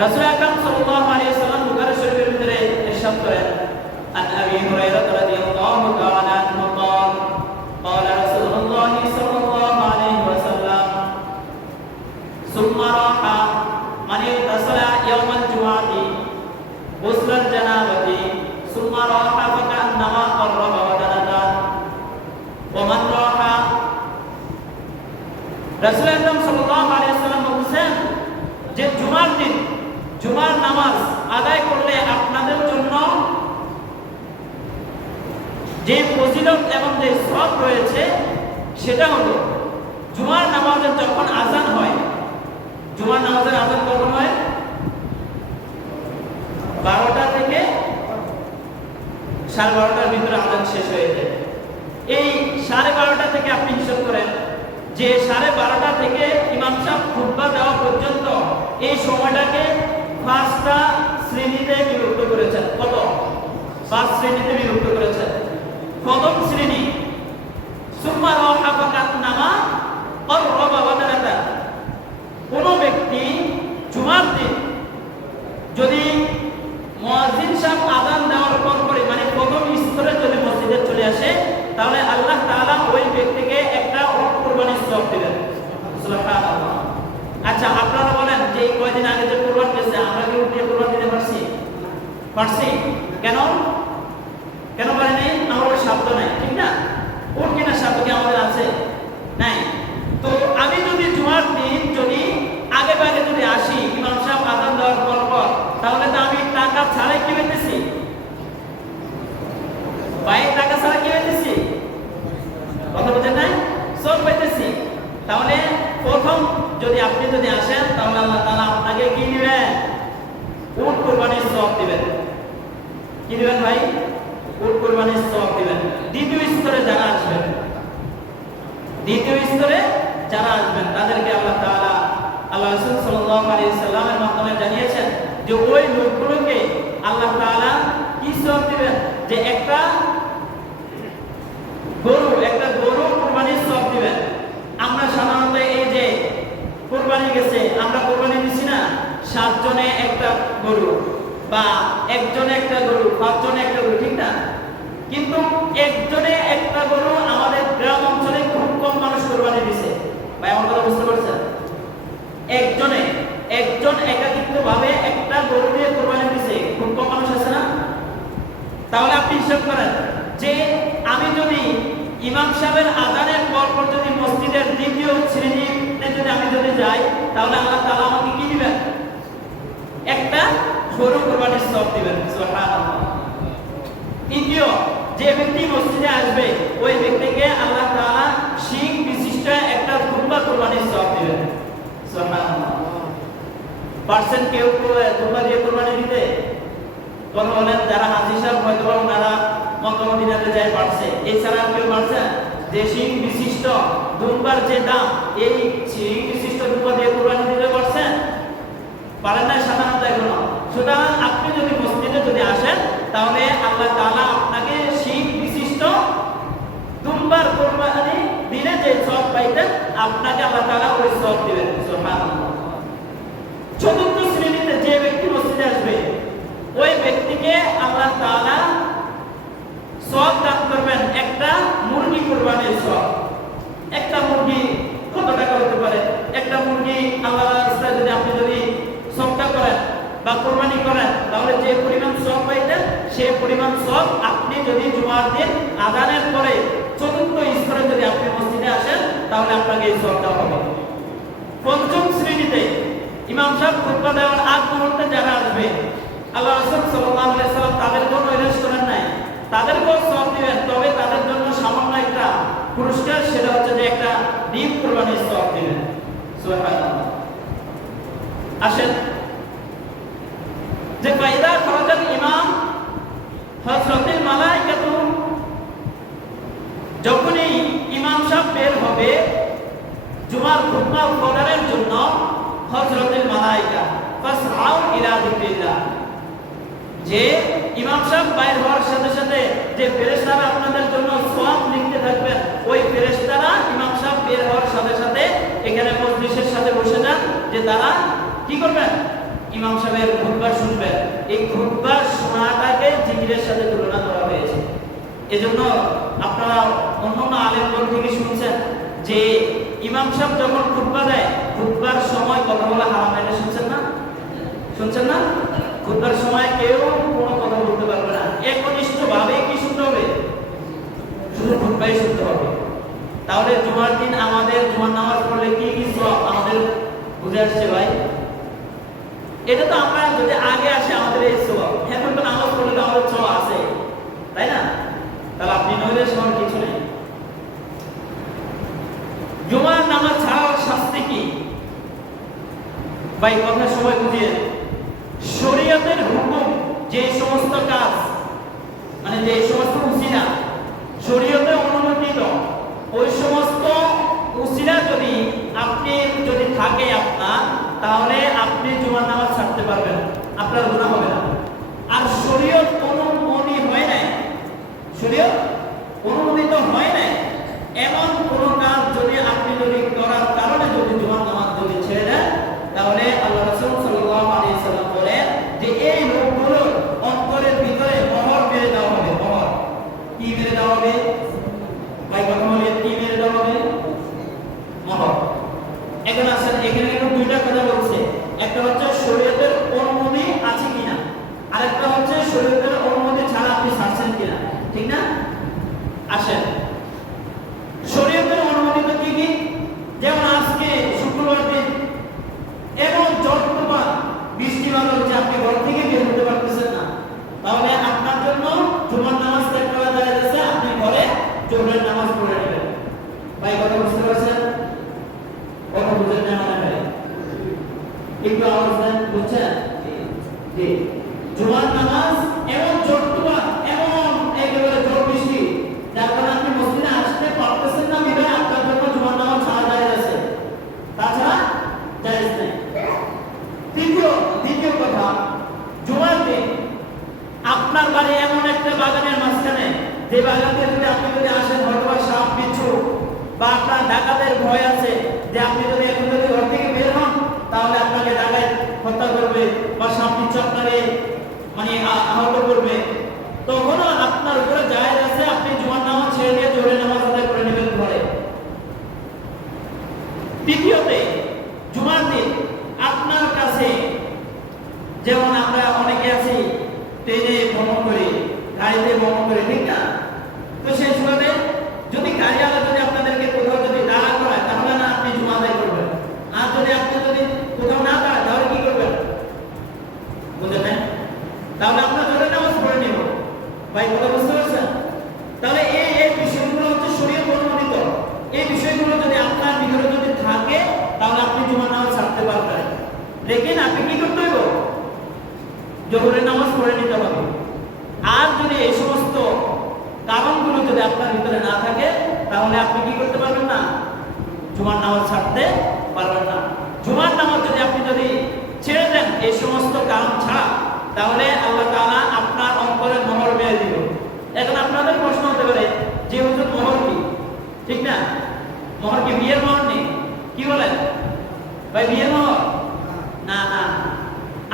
রাসূল আকরাম সাল্লাল্লাহু আলাইহি ওয়াসাল্লাম বুখারী শরীফের ভিতরে ইরশাদ করেন, আন আবি হুরায়রা রাদিয়াল্লাহু তাআলা আনহু قال قال رسول الله صلى الله عليه وسلم ثم راح من اغتسل يوم الجمعة غسل الجنابة ثم راح فكأنما قرب بدنه ومن راح। রাসূল আকরাম সাল্লাল্লাহু আলাইহি ওয়াসাল্লাম বলেছেন যে জুমার দিন জুমার নামাজ আদায় করলে আপনাদের জন্য যে ফজিলত এবং যে সওয়াব রয়েছে সেটা হলো জুমার নামাজের যখন আযান হয়, জুমার নামাজের আযান কখন হয়? 12টা থেকে 12:30টার ভিতরে আযান শেষ হয়ে যায়। এই 12:30টা থেকে আপনি হিসাব করেন যে 12:30টা থেকে ইমাম সাহেব খুতবা দেওয়া পর্যন্ত এই সময়টাকে 5টা শ্রেণীতে বিভক্ত করেছেন। কত? 5 শ্রেণীতে বিভক্ত করেছেন। প্রথম শ্রেণী সুম্মা রাহা ফাকান্নামা ক্বাররাবা বাদানাতা। কোন ব্যক্তি জুমার দিন যদি মুয়াজ্জিন সাহেব আযান দেওয়ার পর পরে, মানে প্রথম স্তরে যদি মসজিদে চলে আসে, তাহলে আল্লাহ তাআলা ওই ব্যক্তিকে একটা উট কুরবানির সওয়াব দিবেন। সুবহানাল্লাহ। আচ্ছা, আপনারা বলেন যে এই কয়দিন আগে যে কুরবানি দিয়েছে, আমরা কি উট দিয়ে কুরবানি দিতে পারছি? পারছি? কেন পারিনি? আমাদের শব্দ নাই, ঠিক না? উট কিনা শব্দ কি আমাদের আছে? নাই। তো আমি যদি জুমার দিন যদি আগে যদি আসি ইমাম সাহেব আযান দেওয়ার পর, তাহলে তো আমি টাকা ছাড়াই কি পেতেছি? ভাই, টাকা ছাড়া কি পেতেছি? কথা বুঝেন না? সব পেতেছি। তাহলে প্রথম যদি আপনি যদি আসেন, তাহলে আল্লাহ তাআলা আপনাকে কি দিবেন? উট কুরবানির সওয়াব দিবেন। কি দিবেন ভাই? উট কুরবানির সওয়াব দিবেন। দ্বিতীয় স্তরে যারা আসবেন, তাদেরকে আল্লাহ তাআলা, আল্লাহ রাসূল সাল্লাল্লাহু আলাইহি সাল্লামের মাধ্যমে জানিয়েছেন যে ওই লোকগুলোকে আল্লাহ তাআলা কি সওয়াব দিবেন? যে একটা গরু কুরবানির সওয়াব দিবেন। আমরা সাধারণত এই যে কুরবানি গেছে, আমরা কুরবানি দিছি না, 7 জনে একটা গরু বা একজনে একটা গরু, 5 জনে একটা গরু, ঠিক না? কিন্তু একজনে একটা গরু আমাদের গ্রাম অঞ্চলে খুব কম মানুষ কুরবানি দিছে। ভাই, আমার কথা বুঝতে পারছেন? একজন একাকিত্বভাবে একটা গরু দিয়ে কুরবানি দিছে, খুব কম মানুষ আছে না? তাহলে আপনি হিসাব করেন যে আমি যদি ইমাম সাহেবের আযানের পর যদি মসজিদের দ্বিতীয় শ্রেণীতে আমি যদি যাই, তাহলে আল্লাহ তাআলা আমাকে কি দিবেন? একটা গরু কুরবানির সওয়াব দিবেন। সুবহানাল্লাহ। তৃতীয় যে ব্যক্তি মসজিদে আসবে, ওই ব্যক্তিকে আল্লাহ তাআলা শিং বিশিষ্ট একটা দুম্বা কুরবানির সওয়াব দিবেন। সুবহানাল্লাহ। পারছেন কেউ দুম্বা দিয়ে কুরবানি দিতে? কথা বলেন। যারা হাজী সাহেব হয়তো ওনারা মক্কা মদিনাতে যায় পারছে, এছাড়া কেউ পারছে? যে শিং বিশিষ্ট দুম্বার যে দাম, এই শিং বিশিষ্ট দুম্বা দিয়ে কুরবানি দিতে পারছেন? পারেন না সাধারণত এখনো। সুতরাং আপনি যদি মসজিদে যদি আসেন, তাহলে আল্লাহ তাআলা আপনাকে শিং বিশিষ্ট প্রথমবার কুরবানি দিলে যে সওয়াব পাইতেন আপনাকে আল্লাহ তাআলা ওই সওয়াব দিবেন। সুবহানাল্লাহ। চতুর্থ শ্রেণীতে যে ব্যক্তি মসজিদে আসবে ওই ব্যক্তিকে আল্লাহ তাআলা সওয়াব দান করবেন একটা মুরগি কুরবানির সওয়াব। একটা মুরগি কত টাকা হতে পারে? একটা মুরগি আল্লাহর রাস্তায় যদি সদকা করেন বা কুরবানি করেন তাহলে যে পরিমাণ সওয়াব পাইতেন সেই পরিমাণ সওয়াব আপনি যদি জুমার দিন আযানের পরে চতুর্থ স্তরে যদি আপনি মসজিদে আসেন তাহলে আপনাকে এই সওয়াবটা হবে। পঞ্চম শ্রেণীতে ইমাম সাহেব খুতবা দেওয়ার আগ মুহূর্তে যারা আসবে আল্লাহ রাসূল সাল্লাল্লাহু আলাইহি সাল্লাম তাদের কোনো নির্দেশ করেন নাই, তাদেরকেও সওয়াব দিবেন, তবে তাদের জন্য সামান্য একটা পুরস্কার, সেটা হচ্ছে যে একটা ডিম কুরবানির সওয়াব দিবেন। সুবহানাল্লাহ। আসেন যে ফায়দা খরাজাল ইমাম হযরতুল মালায়েকাতু, যখনই ইমাম সাহেব বের হবে জুমার খুতবা পড়ার জন্য হযরতুল মালায়েকা ফাসআউ ইলা যিকরিল্লাহ, যে ইমাম সাহেব বাইর হওয়ার সাথে সাথে যে ফেরেশতারা আপনাদের জন্য সওয়াব লিখতে থাকবেন ওই ফেরেশতারা ইমাম সাহেব বের হওয়ার সাথে সাথে এখানে মজলিসের সাথে বসে যান, যে তারা কি করবেন? ইমাম সাহেবের খুতবা শুনবেন। এই খুতবা শোনাটাকে জিকিরের সাথে তুলনা করা হয়েছে। এজন্য আপনারা অন্যান্য আলেমগণ থেকে শুনছেন যে ইমাম সাহেব যখন খুতবা দেয় খুতবার সময় কথা বলা হারাম, এটা শুনছেন না? শুনছেন না? খুতবার সময় কেউ কোনো কথা বলতে পারবে না, একনিষ্ঠভাবে কি শুনতে হবে? শুধু খুতবাই শুনতে হবে। তাহলে জুমার দিন আমাদের জুমার নামাজ পড়লে কি কি সওয়াব আমাদের বুঝে আসছে ভাই? এটা তো আমরা যদি আগে আসে আমাদের এই সওয়াব, এখন তো নামাজ পড়লে তো আমাদের সওয়াব আছে, তাই না? তাহলে আপনি নইলে সওয়াব কিছু নেই। জুমার নামাজ ছাড়ার শাস্তি কি ভাই? কথা সবাই বুঝিয়ে, শরীয়তের হুকুম যে সমস্ত কাজ মানে যে সমস্ত উসিলা শরীয়তে অনুমোদিত ওই সমস্ত উসিলা যদি থাকে আপনার, তাহলে আপনি জুমার নামাজ ছাড়তে পারবেন, আপনার গুনাহ হবে না। আর শরীয়ত অনুমোদিত হয় নাই, শরীয়ত অনুমোদিত হয় নাই এমন কোন কাজ আপনি করার কারণে জুমার নামাজ ছেড়ে দেন, তাহলে আল্লাহ রাসূল সাল্লাল্লাহু আলাইহি সাল্লাম বলেন যে এই লোকগুলোর অন্তরের ভিতরে মোহর মেরে দেওয়া হবে। মোহর কি মেরে দেওয়া হবে ভাই? কথা বলে কি মেরে দেওয়া হবে? মোহর। এখন আসেন, এখানে কিন্তু দুইটা কথা বলছে, একটা হচ্ছে শরীয়তের অনুমতি আছে কিনা, আরেকটা হচ্ছে শরীয়তের অনুমতি ছাড়া আপনি ছাড়ছেন কিনা, ঠিক না? আসেন, শরীয়তের অনুমতি তো কি কি? যেমন আজকে শুক্রবার দিন এবং জোরপূর্বক বৃষ্টি বাদল যে আপনি ঘর থেকে বের হতে পারতেছেন না, তাহলে আপনার জন্য জুমার নামাজ ত্যাগ করা যাচ্ছে, আপনি ঘরে জোহরের নামাজ পড়ে নেবেন। ভাই কথা বুঝতে পারছেন? কথা বুঝেন না মানে ভাই? একটু আওয়াজ দেন, বুঝছেন? জি। জুমার নামাজ এবং জোরপূর্বক এবং একেবারে জোর বৃষ্টি, যার কারণে আপনি মসজিদে আসতে পারতেছেন না, বিধায় আপনার জন্য জুমার নামাজ ছাড়া জায়েজ আছে, তাছাড়া জায়েজ নেই। দ্বিতীয় কথা, জুমার দিন আপনার বাড়ি এমন একটা বাগানের মাঝখানে, যে বাগানকে আপনি আসেন হয়তো সাপ বিচ্ছু বা আপনার ডাকাতের ভয় আছে, যে আপনি এখন ঘর থেকে বের হন তাহলে আপনাকে ডাকাত হত্যা করবে বা সাপ বিচ্ছু আপনাকে আহত করবে, তখনও আপনার উপরে জায়েজ আছে আপনি জুমার নামাজ ছেড়ে দিয়ে জোহরের নামাজ আদায় করে নেবেন ঘরে। তৃতীয়তে, জুমার দিন আপনার কাছে, যেমন আমরা অনেকে আছি ট্রেনে ভ্রমণ করি, গাড়িতে ভ্রমণ করি, ঠিক না? তো সেই সময় যদি গাড়িওয়ালা আপনাদেরকে কোথাও দাঁড়া করায়, তাহলে না আপনি জুমা আদায় করবেন, আর আপনি কোথাও না দাঁড়ায় তাহলে কি করবেন? বুঝলেন না? তাহলে আমরা জোহরের নামাজ পড়ে নেব। ভাই কথা বুঝতে পারছেন? তাহলে এই বিষয়গুলো হচ্ছে শরীয়ত অনুমোদিত। এই বিষয়গুলো যদি আপনার ভিতরে থাকে তাহলে আপনি জুমার নামাজ ছাড়তে পারবেন, লেকিন আপনি কি করতে হবে? জোহরের নামাজ পড়ে নিতে হবে। আর যদি এই সমস্ত কারণগুলো আপনার ভিতরে না থাকে তাহলে আপনি কি করতে পারবেন না? জুমার নামাজ ছাড়তে পারবেন না। জুমার নামাজ আপনি ছেড়ে দেন এই সমস্ত কারণ ছাড়া, তাহলে আল্লাহ তাআলা আপনার অন্তরে মোহর মেরে দিবেন। এখন আপনাদের প্রশ্ন হতে পারে যে হুজুর মোহর কি? মোহর কি বিয়ের মোহর নেই? কি বলেন ভাই, বিয়ের মোহর না না।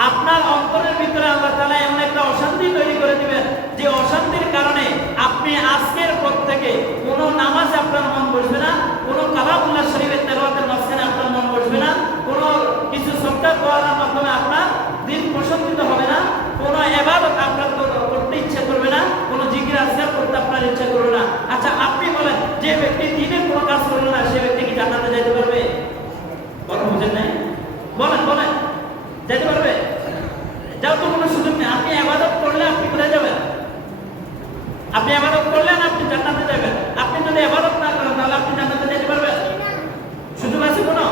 আপনার অন্তরের ভিতরে আল্লাহ তাআলা এমন একটা অশান্তি তৈরি করে দিবেন, যে অশান্তির কারণে আপনি আজকের পর থেকে কোনো নামাজে আপনার মন বসবে না, কোনো কালামুল্লাহ শরীফের তেলাওয়াতের মাঝখানে আপনার মন বসবে না, কোনো কিছু সদকা করার মাধ্যমে আপনার দিন প্রশান্তিত হবে না, কোনো ইবাদত আপনার করতে ইচ্ছে করবে না, কোনো জিকির আজকার করতে আপনার ইচ্ছা করবে না। আচ্ছা আপনি বলেন, যে ব্যক্তি দিনে কোনো কাজ করবে না সে ব্যক্তি কি জান্নাতে যেতে পারবে? কথা বুঝেন নাই? বলেন বলেন, যেতে পারবে? যাও তো কোনো সুযোগ নেই। আপনি ইবাদত করলে আপনি কোথায় যাবেন? আপনি ইবাদত করলেন আপনি জান্নাতে যাবেন। আপনি যদি ইবাদত না করেন তাহলে আপনি জান্নাতে যেতে পারবেন? সুযোগ আছে কোনো?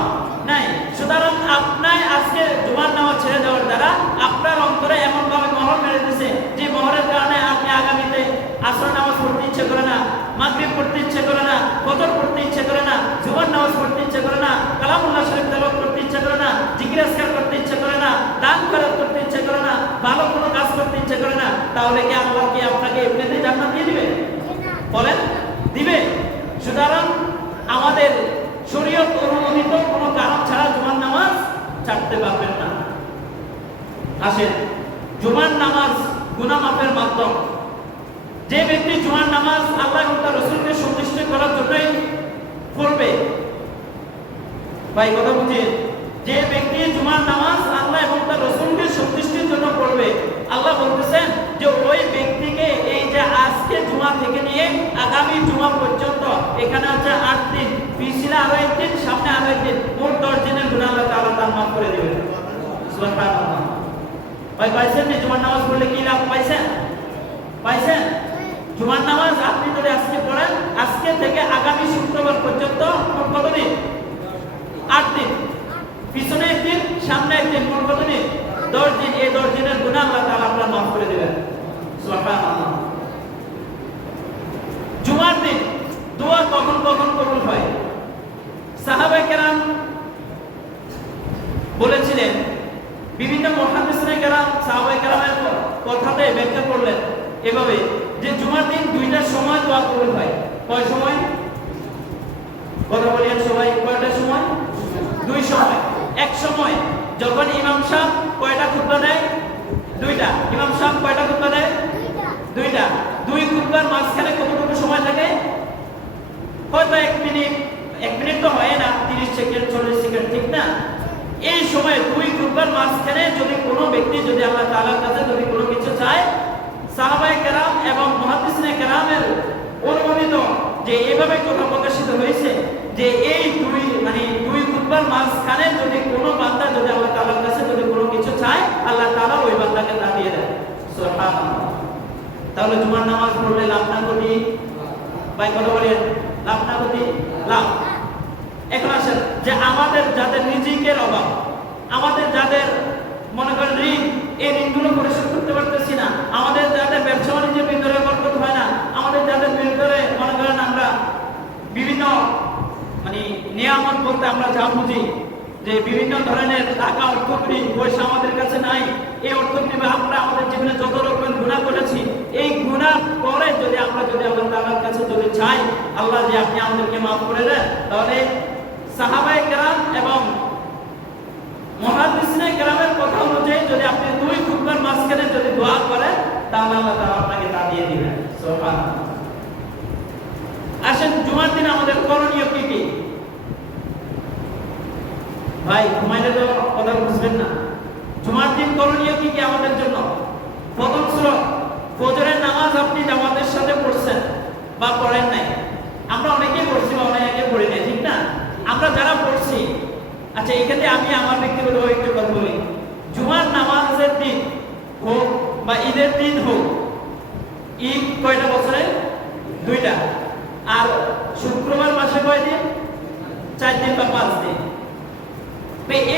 নাই। সুতরাং আপনার আজকে জুমার নামাজ ছেড়ে দেওয়ার দ্বারা আপনার অন্তরে এমন ভাবে মোহর মেরে দিয়েছে, যে মোহরের কারণে আপনি আগামীতে আসর নামাজ পড়তে ইচ্ছে করে না, মাগরিব পড়তে ইচ্ছে করে না, ফজর পড়তে ইচ্ছে করে না, জুমার নামাজ পড়তে ইচ্ছে করে না, কালামুল্লাহ শরীফ তেলাওয়াত করতে ইচ্ছে করে না, জিকির আজকার করতে ইচ্ছে করে না, দান খয়রাত করতে ইচ্ছে করে না, ভালো কোনো কাজ করতে ইচ্ছে করে না, তাহলে কি আল্লাহ কি আপনাকে এমনিতেই জান্নাত দিয়ে দিবে? বলেন, দিবে? সুতরাং আমাদের শরীয়ত অনুমোদিত কোনো কারণ ছাড়া জুমার নামাজ ছাড়তে পারবেন না। আসেন, জুমার নামাজ গুনাহ মাফের মাধ্যম। যে ব্যক্তি জুমার নামাজ আল্লাহ এবং তার রাসূলকে সন্তুষ্ট করার জন্যই পড়বে, ভাই কথা বুঝিয়ে, যে ব্যক্তি জুমার নামাজ আল্লাহ এবং তার রাসূলকে সন্তুষ্টির জন্য পড়বে, আল্লাহ বলতেছেন যে ওই ব্যক্তিকে এই যে আজকে জুমা থেকে নিয়ে আগামী জুমা পর্যন্ত, এখানে হচ্ছে 8 দিন, পিছনে আরো 1 দিন, সামনে আরো 1 দিন, মোট 10 দিনের গুনাহ আল্লাহ তাআলা তার মাফ করে দিবেন। সুবহানাল্লাহ। ভাই পাইছেন না জুমার নামাজ পড়লে কি লাভ পাইছেন? পাইছেন? জুমার নামাজ আপনি যদি আজকে পড়েন, আজকে থেকে আগামী শুক্রবার পর্যন্ত মোট কত দিন? 8 দিন, পিছনে 1 দিন, সামনে 1 দিন, মোট কত দিন? 10 দিন। এই 10 দিনের গুনাহ আল্লাহ তাআলা আপনার মাফ করে দিবেন। সুবহানাল্লাহ। জুমার দিন দোয়া কখন কখন কবুল হয়? সাহাবায়ে কেরাম বলেছিলেন, বিভিন্ন মুহাদ্দিসিনে কেরাম সাহাবায়ে কেরামের কথাতে ব্যাখ্যা করলেন এভাবে, যে জুমার দিন 2টার সময় দোয়া কবুল হয়। কয় সময়? কথা বলেন সবাই, কয়টা সময়? 2 সময়। এক সময় যখন ইমাম সাহেব কয়টা খুতবা দেয়? 2টা। ইমাম সাহেব কয়টা খুতবা দেয়? 2টা। 2 খুতবার মাঝখানে কতটুকু সময় থাকে? হয়তো 1 মিনিট। 1 মিনিট তো হয় না, 30 সেকেন্ড 40 সেকেন্ড, ঠিক না? এই সময় 2 খুতবার মাঝখানে যদি কোনো ব্যক্তি যদি আল্লাহ তাআলার কাছে যদি কোনো কিছু চায়, সাহাবায়ে কেরাম এবং মুহাদ্দিসিনে কেরামের অনুমোদিত যে এভাবে কথা প্রকাশিত হয়েছে, যে এই 2 খুতবার মাঝখানে যদি কোনো বান্দা যদি আল্লাহ তাআলার কাছে যদি কোনো কিছু চায়, আল্লাহ তাআলা ওই বান্দাকে তা দিয়ে দেয়। সুবহানাল্লাহ। তাহলে জুমার নামাজ পড়লে লাভ না ক্ষতি? ভাই কথা বলেন, লাভ না ক্ষতি? লাভ। এখন আসেন, যে আমাদের যাদের রিজিকের অভাব, আমাদের যাদের মনে করেন ঋণ, এই ঋণগুলো পরিশোধ করতে পারতেছি না, আমাদের যাদের ব্যবসা বাণিজ্যের ভিতরে বরকত হয় না, আমাদের যাদের ভিতরে মনে করেন আমরা বিভিন্ন নিয়ামত বলতে আমরা যা বুঝি যে বিভিন্ন ধরনের টাকা অর্থকরী পয়সা আমাদের কাছে নাই, এই অর্থকরী আমরা আমাদের জীবনে যত রকমের গুনাহ করেছি, এই গুনাহ করে যদি আমরা আল্লাহ তাআলার কাছে যদি চাই, আল্লাহ যে আপনি আমাদেরকে মাফ করে দেন, তাহলে সাহাবায়ে কেরাম এবং মুহাদ্দিসিনে কেরামের কথা অনুযায়ী যদি আপনি 2 খুতবার মাঝখানে যদি দোয়া করেন, তাহলে আল্লাহ তাআলা আপনাকে তা দিয়ে দিবেন। সুবহানাল্লাহ। আসেন, জুমার দিন আমাদের করণীয় কি কি? ভাই ঘুমাইলে তো কথা বুঝবেন না। জুমার দিন করণীয় কি কি আমাদের জন্য? প্রথম সূরা ফজরের নামাজ আপনি জামাতের সাথে পড়ছেন বা পড়েন নাই, আমরা অনেকেই পড়ছি বা অনেকে পড়ি নাই, ঠিক না? আমরা যারা পড়ছি, আচ্ছা এখানে আমি আমার ব্যক্তিগত একটু কথা বলি, জুমার নামাজের দিন হোক বা ঈদের দিন হোক, ঈদ কয়টা বছরে? 2টা। আর শুক্রবার মাসে কয় দিন? 4 দিন বা 5 দিন।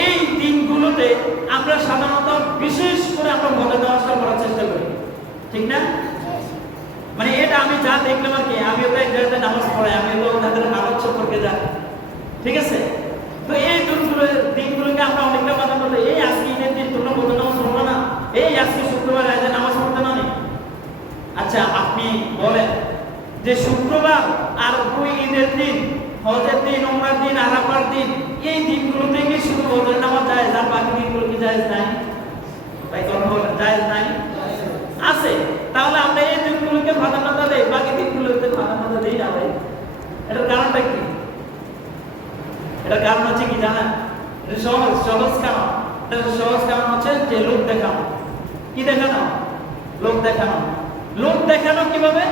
এই দিনগুলোতে আমরা সাধারণত বিশেষ করে আমরা মজা দেওয়ার করার চেষ্টা করি, ঠিক না? এটা আমি যা দেখলাম আর কি, আমিও তো এক জায়গাতে নামাজ পড়াই, আমিও তো তাদের নামাজ সম্পর্কে জানি, ঠিক আছে? তো এই দিনগুলোকে আমরা অনেকটা কথা বলতে, এই আজকে ঈদের দিন তোমরা মজা নামাজ পড়বো না, এই আজকে শুক্রবার রাতে নামাজ পড়তে না। আচ্ছা আপনি বলেন যে শুক্রবার আর 2 ঈদের দিন হজের দিন, উমরার দিন, আরাফার দিন, এই দিনগুলোতে কি শুধু ফজরের নামাজ জায়েজ, আর বাকি দিনগুলো কি জায়েজ নাই? তাই কথা বলেন, জায়েজ নাই? আছে। তাহলে আমরা এই দিনগুলোকে প্রাধান্যতা দেই, বাকি দিনগুলোতে প্রাধান্যতা দেই না ভাই। এটার কারণটা কি? এটার কারণ হচ্ছে কি জানেন? এটা সহজ কারণ। এটা সহজ কারণ হচ্ছে যে লোক দেখানো। কি দেখানো? লোক দেখানো। লোক দেখানো কিভাবে?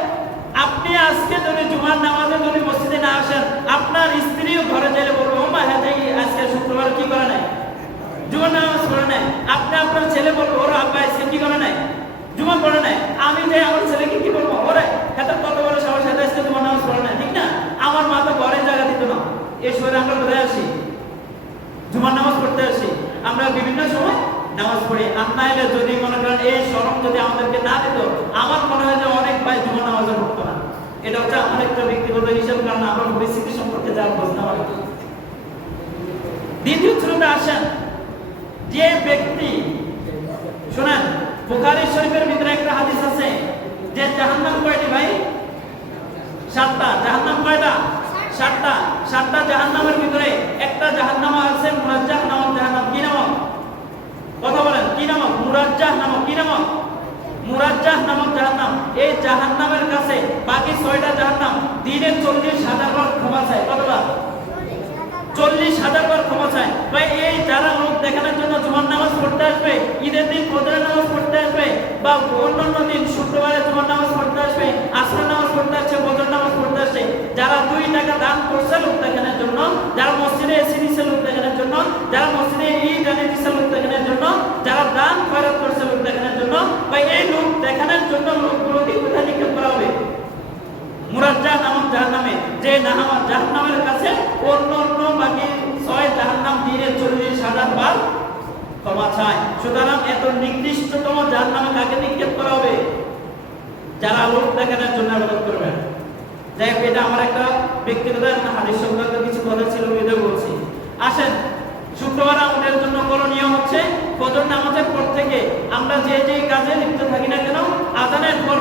আপনি আজকে যদি জুমার নামাজে যদি মসজিদে না আসেন, আপনার স্ত্রীও ঘরে যাইলে বলবো, ও মা হ্যাঁ আজকে শুক্রবার কি করে নাই? জুমার নামাজ পড়ে নাই। আপনি আপনার ছেলে বলবো, ওর আব্বা আজকে কি করে নাই? জুমা পড়ে নাই। আমি যে আমার ছেলেকে কি বলবো, ওরে এত কত বড় সাহস, সাথে আজকে জুমার নামাজ পড়ে নাই, ঠিক না? আমার মা তো ঘরে জায়গা দিত না। এই সময় আমরা কোথায় আসি? জুমার নামাজ পড়তে আসি। আমরা বিভিন্ন সময় নামাজ পড়ি। আর নাইলে যদি মনে করেন এই শরম যদি আমাদেরকে না দিত, আমার মনে হয় যে অনেক ভাই জুমার নামাজে পড়তো না। এটা হচ্ছে আমার একটা ব্যক্তিগত হিসাব, কারণ আমার পরিস্থিতি সম্পর্কে যা বুঝতে পারি। দ্বিতীয় শ্রেণীতে আসেন যে ব্যক্তি, শুনেন, বুখারী শরীফের ভিতরে একটা হাদিস আছে যে জাহান্নাম কয়টি ভাই? 7টা। জাহান্নাম কয়টা? 7টা। 7টা জাহান্নামের ভিতরে একটা জাহান্নাম আছে মুরাজ্জাহ নামক জাহান্নাম। কি নামক? কথা বলেন, কি নামক? মুরাজ্জাহ নামক। কি নামক? মুরাজ্জাহ নামক জাহান্নাম। এই জাহান্নামের কাছে বাকি 6টা জাহান্নাম দিনে 40,000 বার ক্ষমা চায়। কতবার? 40,000 বার ক্ষমা চায়। ভাই এই যারা লোক দেখানোর জন্য জুমার নামাজ পড়তে আসবে, ঈদের দিন ফজরের নামাজ পড়তে আসবে, বা অন্যান্য দিন শুক্রবারে জুমার নামাজ পড়তে আসবে, আসরের নামাজ পড়তে আসছে, ফজরের নামাজ পড়তে আসছে, যারা 2 টাকা দান করছে লোক দেখানোর জন্য, যারা মসজিদে এসে দিচ্ছে লোক দেখানোর জন্য, যারা মসজিদে ঈদ এনে দিচ্ছে লোক দেখানোর জন্য, যারা দান খয়রাত করছে লোক দেখানোর জন্য, ভাই এই লোক দেখানোর জন্য লোকগুলোকে কোথায় নিক্ষেপ করা হবে? মুরাজ্জাহ নামক জাহান্নামে। যে জাহান্নামের কাছে অন্য বাকি 6 জাহান্নাম দিনে 40,000 বার ক্ষমা চায়। সুতরাং এত নির্দিষ্টতম জাহান্নামে কাকে নিক্ষেপ করা হবে? যারা লোক দেখানোর জন্য ইবাদত করবে। যাই হোক, এটা আমার একটা ব্যক্তিগত একটা হাদিস সংক্রান্ত কিছু কথা ছিল, এটা বলছি। আসেন, শুক্রবার আমাদের জন্য করণীয় হচ্ছে ফজর নামাজের পর থেকে আমরা যে যে কাজে লিপ্ত থাকি না কেন, আযানের পর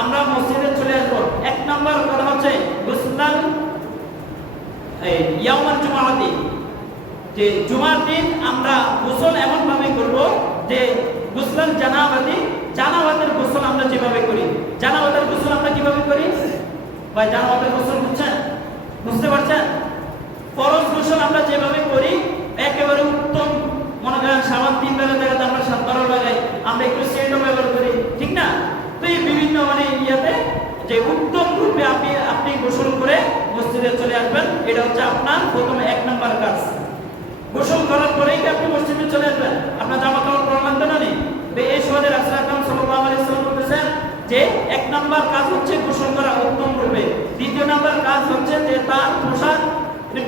আমরা মসজিদে চলে আসব। 1 নাম্বার কথা হচ্ছে গুসলান ইয়াউমুল জুমআতি, যে জুমার দিন আমরা গোসল এমন ভাবে করব যে গুসলান জানাবাতি, জানাবাতের গোসল আমরা যেভাবে করি। জানাবাতের গোসল আমরা কিভাবে করি ভাই? জানাবাতের গোসল বুঝছেন? বুঝতে পারছেন? ফরজ গোসল আমরা যেভাবে করি একেবারে উত্তম। মনে করেন সাবান 3 বেলার জায়গাতে আমরা 7 বার লাগাই, আমরা একটু সেন্টও ব্যবহার করি, ঠিক না? তো এই বিভিন্ন ইয়াতে যে উত্তম রূপে আপনি গোসল করে মসজিদে চলে আসবেন, এটা হচ্ছে আপনার প্রথম 1 নাম্বার কাজ। গোসল করার পরেই কি আপনি মসজিদে চলে আসবেন? আপনার জামা কাপড় পরা লাগবে না নি? এই সময় রাসূল আকরাম সাল্লাল্লাহু আলাইহি ওয়াসাল্লাম বলেছেন যে 1 নাম্বার কাজ হচ্ছে গোসল করা উত্তম রূপে। দ্বিতীয় নাম্বার কাজ হচ্ছে যে তার পোশাক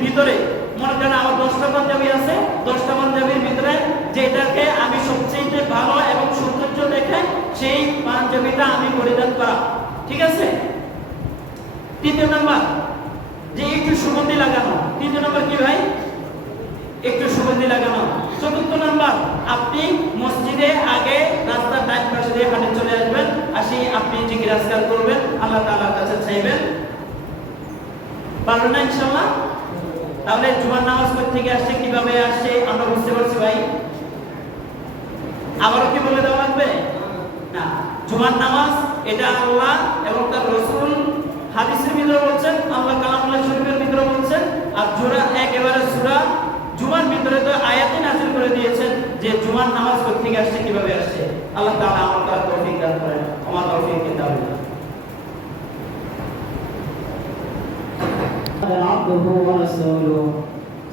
ভিতরে, মনে করেন আমার 10টা পাঞ্জাবি আছে, 10টা পাঞ্জাবির ভিতরে যেটাকে আমি সবচেয়ে ভালো এবং সৌন্দর্য দেখে সেই পাঞ্জাবিটা আমি পরিধান করা, ঠিক আছে? তৃতীয় নাম্বার যে একটু সুগন্ধি লাগানো। তৃতীয় নাম্বার কি ভাই? একটু সুগন্ধি লাগানো। চতুর্থ নাম্বার, আপনি মসজিদে আগে রাস্তার ডান পাশে দিয়ে হাঁটে চলে আসবেন, আসি আপনি জিকির আজকার করবেন, আল্লাহ তাআলার কাছে চাইবেন। পারবেন না ইনশাআল্লাহ? তাহলে জুমার নামাজ কোথা থেকে আসছে, কিভাবে আসছে আমরা বুঝতে পারছি ভাই? আবারও কি বলে দেওয়া লাগবে? না। জুমার নামাজ এটা আল্লাহ এবং তার রাসূল হাদিসের ভিতরে বলছেন, আল্লাহ কালামুল্লাহ শরীফের ভিতরে বলছেন, আর একেবারে সূরা জুমার ভিতরে তো আয়াতে নাযিল করে দিয়েছেন যে জুমার নামাজ কোথা থেকে আসছে, কিভাবে আসছে। আল্লাহ তাআলা আমাদের তৌফিক দান করেন। আমার তৌফিক দান করেন। عبده ورسوله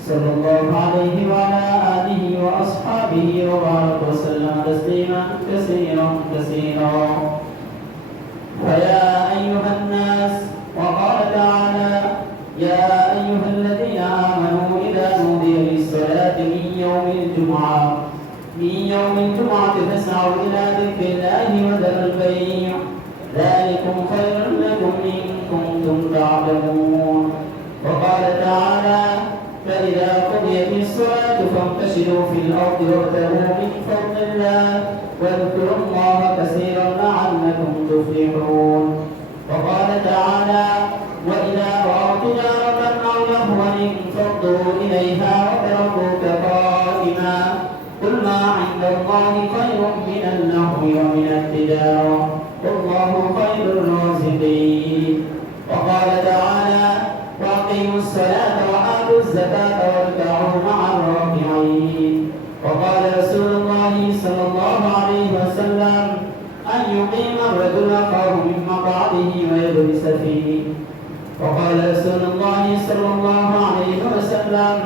صلى الله عليه وعلى آله وأصحابه وبارك وسلم تسليما كثيرا كثيرا. فيا أيها الناس، وقال تعالى: يا أيها الذين آمنوا إذا نودي للصلاة من يوم الجمعة فاسعوا إلى ذكر الله وذروا البيع، ذلكم خير لكم إن كنتم تعلمون. وقال تعالى: فإذا قضيت الصلاة فانتشروا في الأرض وابتغوا من فضل الله واذكروا الله كثيرا لعلكم تفلحون. وقال تعالى: وإذا رأوا تجارة أو لهوا الله خير من اللهو ومن التجارة والله خير الرازقين. وقال تعالى وأقيموا الصلاة وآتوا الزكاة واركعوا مع الراكعين. وقال رسول الله صلى الله عليه وسلم أن يقيم الرجل أخاه من مقعده ويجلس فيه. وقال رسول الله صلى الله عليه وسلم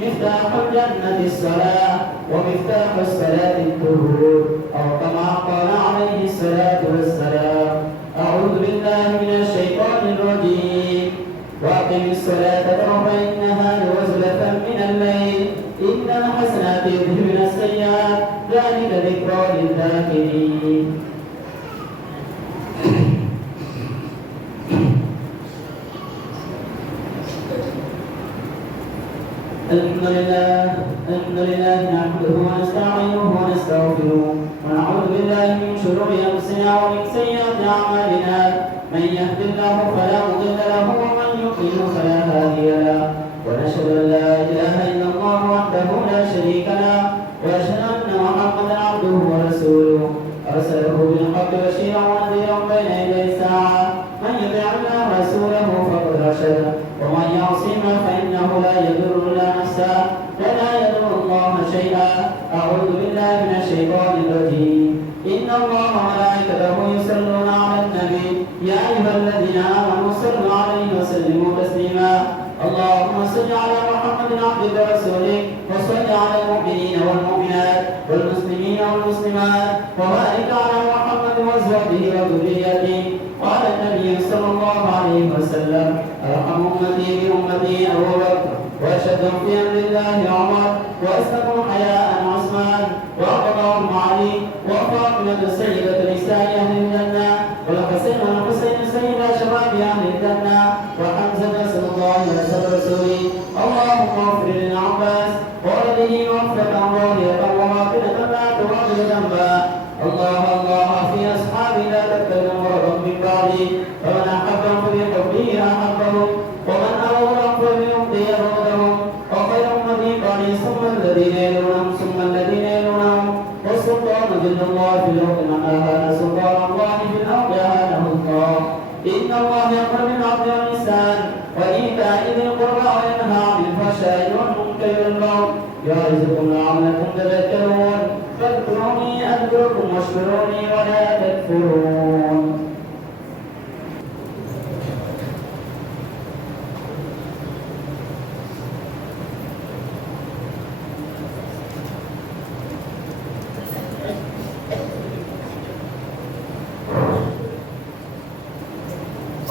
مفتاح الجنة الصلاة ومفتاح الصلاة الطهور أو كما قال عليه الصلاة والسلام. أعوذ بالله من الشيطان الرجيم. وأقم الصلاة طرفي النهار وزلفا من الليل إن الحسنات يذهبن السيئات ذلك ذكرى للذاكرين. الحمد لله نحمده ونستعينه ونستغفره ونعوذ بالله من شرور انفسنا ومن سيئات اعمالنا من يهد الله فلا مضل له ومن يضلل فلا هادي له ونشهد ان لا اله الا الله وحده لا شريك له واشهد ان محمدا عبده ورسوله ارسله بالحق بشيرا ونذيرا بين يدي الساعه من يطع الله ورسوله فقد رشد ومن يعصما فانه لا يضر الا نفسه ولا يضر الله شيئا. أعوذ بالله من الشيطان الرجيم. إن الله وملائكته يصلون على النبي يا أيها الذين آمنوا صلوا عليه وسلموا تسليما. اللهم صل على محمد عبدك ورسولك وصل على المؤمنين والمؤمنات والمسلمين والمسلمات وبارك على محمد وازواجه وذريته. قال النبي صلى الله عليه وسلم أرحم أمتي بأمتي أبو بكر وأشهدهم في أمر الله عمر وأسلموا حياء عثمان وأقضاهم علي وفاطمة سيدة نساء أهل الجنة والحسن والحسين سيدا شباب أهل الجنة وحمزة صلى الله عليه وسلم. اللهم اغفر للعباس وولده مغفرة ظاهرة وباطنة لا تغادر ذنبا. الله في أصحابي لا تتكلم مرضا من بعدي فمن أحبهم فبحبه أحبهم ومن أبغضهم فببغضه أبغضهم. وخير أمتي بعدي ثم الذين يلونهم ثم الذين يلونهم والسلطان ذل الله في الأرض من أهان سلطان الله في الأرض أهانه الله. إن الله يأمر بالعدل والإحسان وإيتاء ذي القربى وينهى عن الفحشاء والمنكر والبغي يعظكم لعلكم تذكرون. فاذكروني أذكركم واشكروني ولا تكفرون.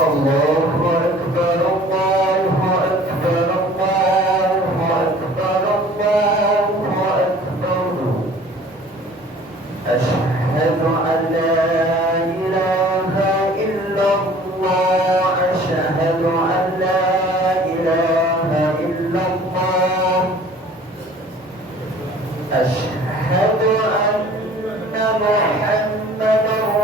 الله أكبر الله أكبر الله أكبر الله أكبر. أشهد أن لا إله إلا الله أشهد أن لا إله إلا الله أشهد أن محمدا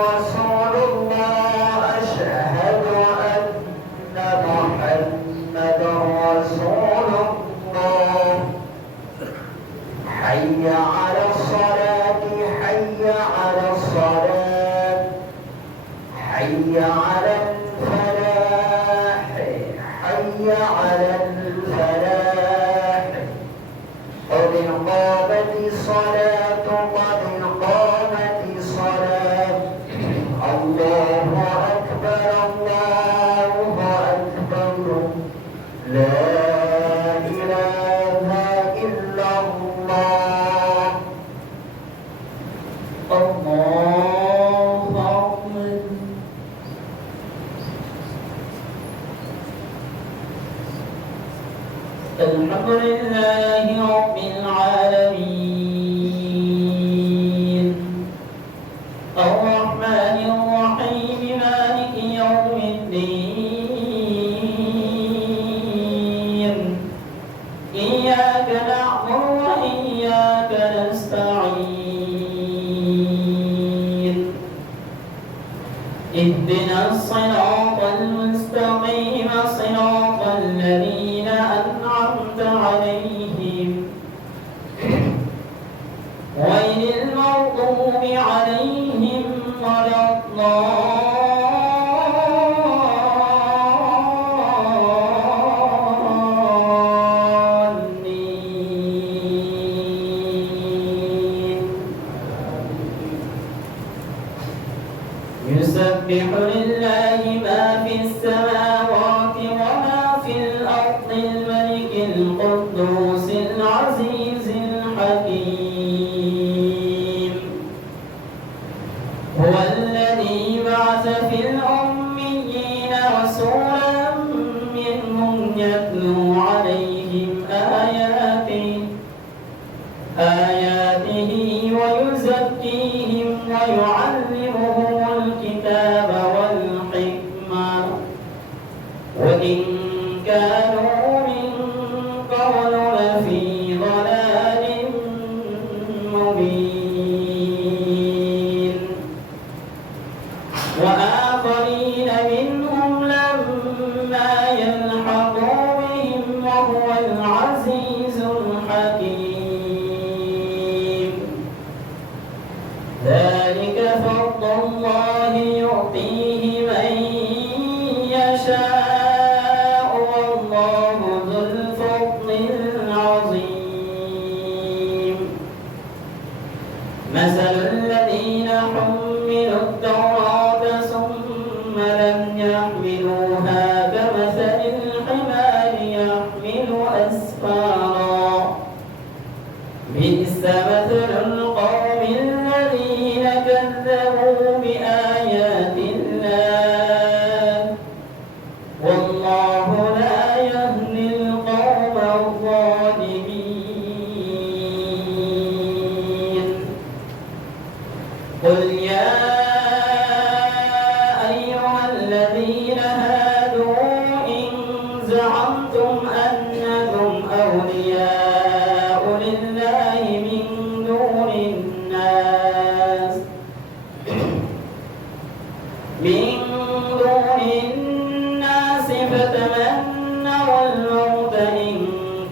رسول الله أشهد أن محمدا رسول الله. حي على الصلاة حي على الصلاة حي على الفلاح حي على الفلاح. قد قامت الصلاة قد قامت الصلاة. الله أكبر الله أكبر. لا إله إلا الله. الله أكبر. الحمد لله رب العالمين الرحمن الرحيم مالك يوم الدين. إياك نعبد وإياك نستعين. اهدنا الصراط المستقيم صراط الذين أنعمت عليهم غير المغضوب عليهم ولا الضالين يسبح لله ما في السماوات وما في الأرض الملك القدوس العزيز الحكيم هو الذي بعث في الأميين رسولا منهم يتلو عليهم آياته ويزكيهم ويعلمهم الكتاب والحكمة وإن كانوا من قبل لفي ضلال مبين وآخرين منهم لما يلحقوا بهم وهو العزيز الحكيم ذلك فضل الله يؤتيه من يشاء والله ذو الفضل العظيم مثل الذين حملوا التوراة ثم لم يحملوها كمثل الحمار يحمل أسفارا بئس مثل القوم الذين كذبوا بآيات الله والله لا يهدي القوم الظالمين قل يا أيها الذين هادوا إن زعمتم أنكم أولياء لله من دون الناس فتمنوا الموت إن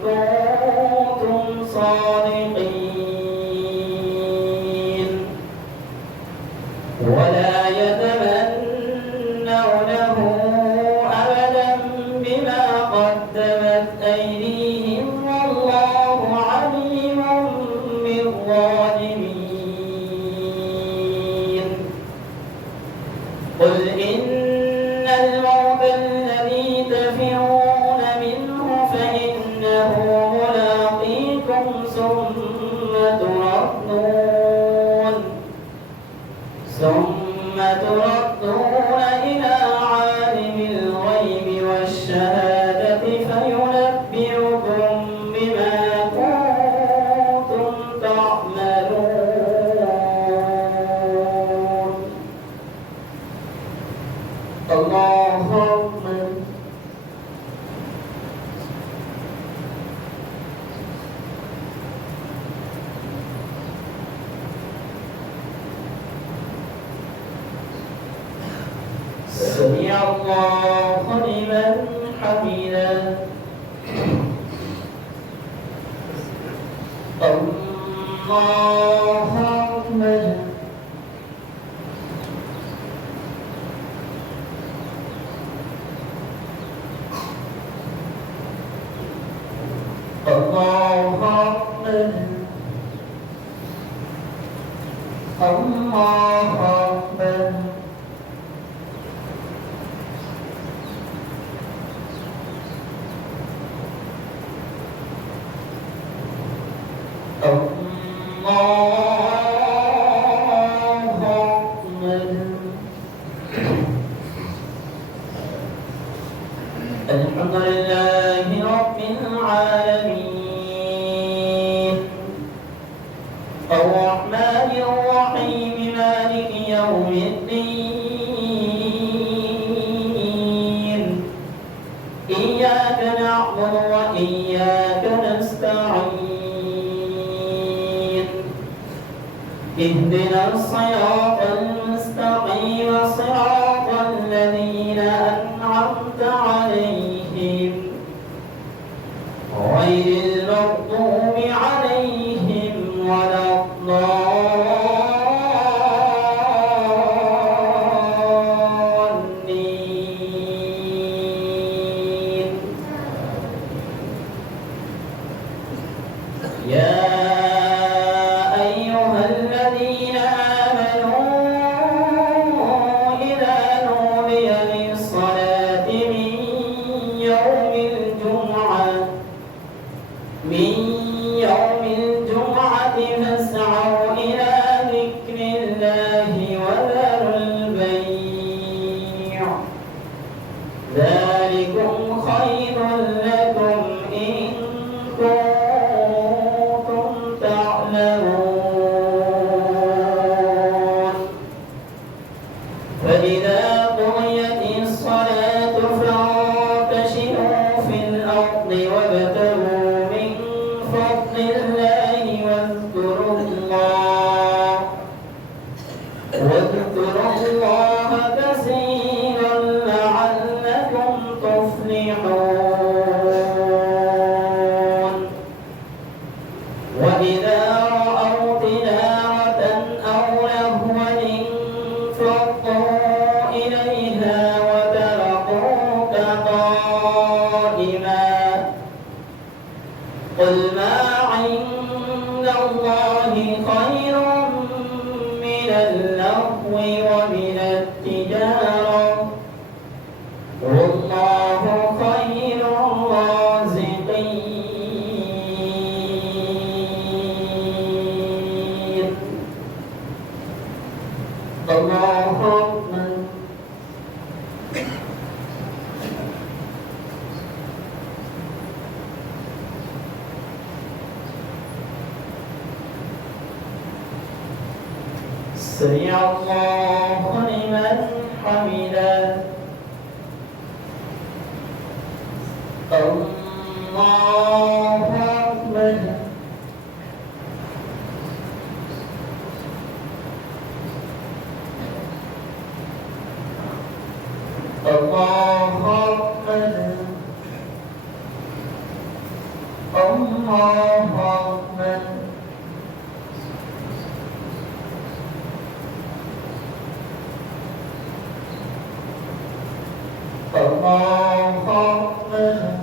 كنتم صادقين ولا يتمنونه أبدا بما قدمت أيديهم والله عليم بالظالمين قل إن الموت الذي تفرون منه فإنه ملاقيكم ثم تردون إلى عالم الغيب والشهادة فينبئكم بما كنتم تعملون الله أكبر سمع الله لمن حمده الله أكبر الله أكبر الله أكبر الحمد لله رب العالمين الرحمن الرحيم مالك يوم الدين إياك نعبد وإياك نستعين اهدنا الصراط المستقيم صراط الذين أنعمت عليهم غير المغضوب عليهم ولا الضالين سمع الله لمن حمده الله أكبر الله أكبر الله أكبر الله أكبر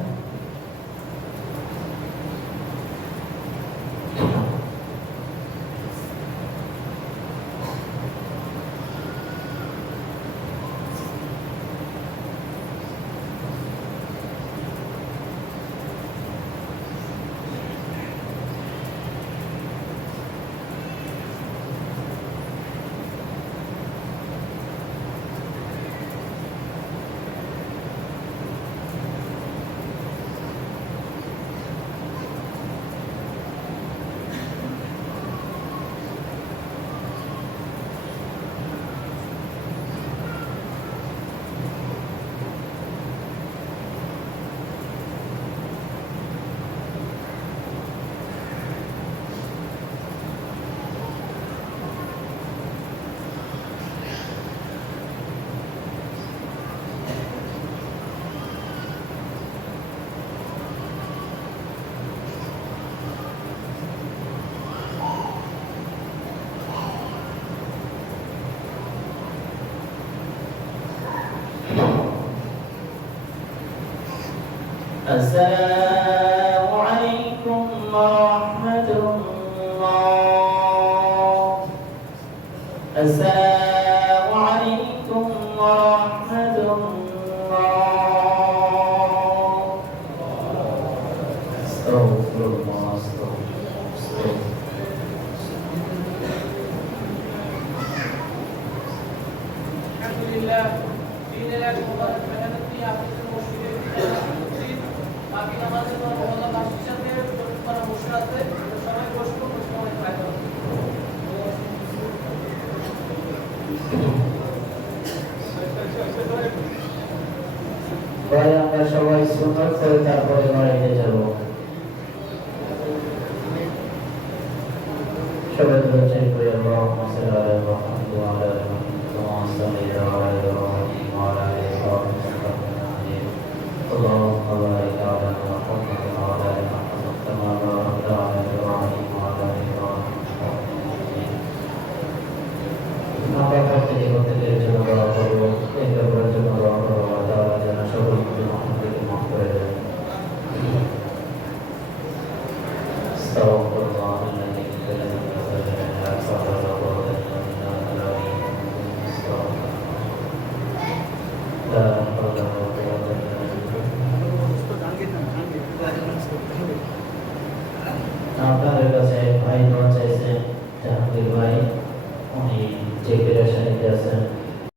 السلام عليكم ورحمة الله السلام عليكم ورحمة الله استغفر الله استغفر الحمد لله دين الله مبارك মেহনতি আপনাদের মসজিদের বাকি নামাজের পর মহল্লা বাসীর সাথে করা বসে আছে সবাই বসবো অনেক ফায়দা হবে পরে আমরা সবাই সুন্নাত করে তারপরে বাড়িতে যাব সবাই দোয়া চাই করি আল্লাহুম্মা সাল্লি আলা মুহাম্মাদ ওয়া আলা আলি মুহাম্মাদ কামা সাল্লাইতা আলা ইব্রাহিম ওয়া আলা আলি ইব্রাহিম اللهم بارك على محمد وعلى ال محمد كما باركت على ابراهيم وعلى ال ابراهيم আমরা প্রত্যেকে প্রত্যেকের জন্য দোয়া করব একে অপরের জন্য দোয়া করব আল্লাহ তাআলা যেন সকলকে মহব্বতে মাফ করে দেন আস্তাগফিরুল্লাহ আল্লাযী লা ইলাহা ইল্লা হুয়া লা হাওলা ওয়া লা কুওয়াতা ইল্লা বিল্লাহ আপনার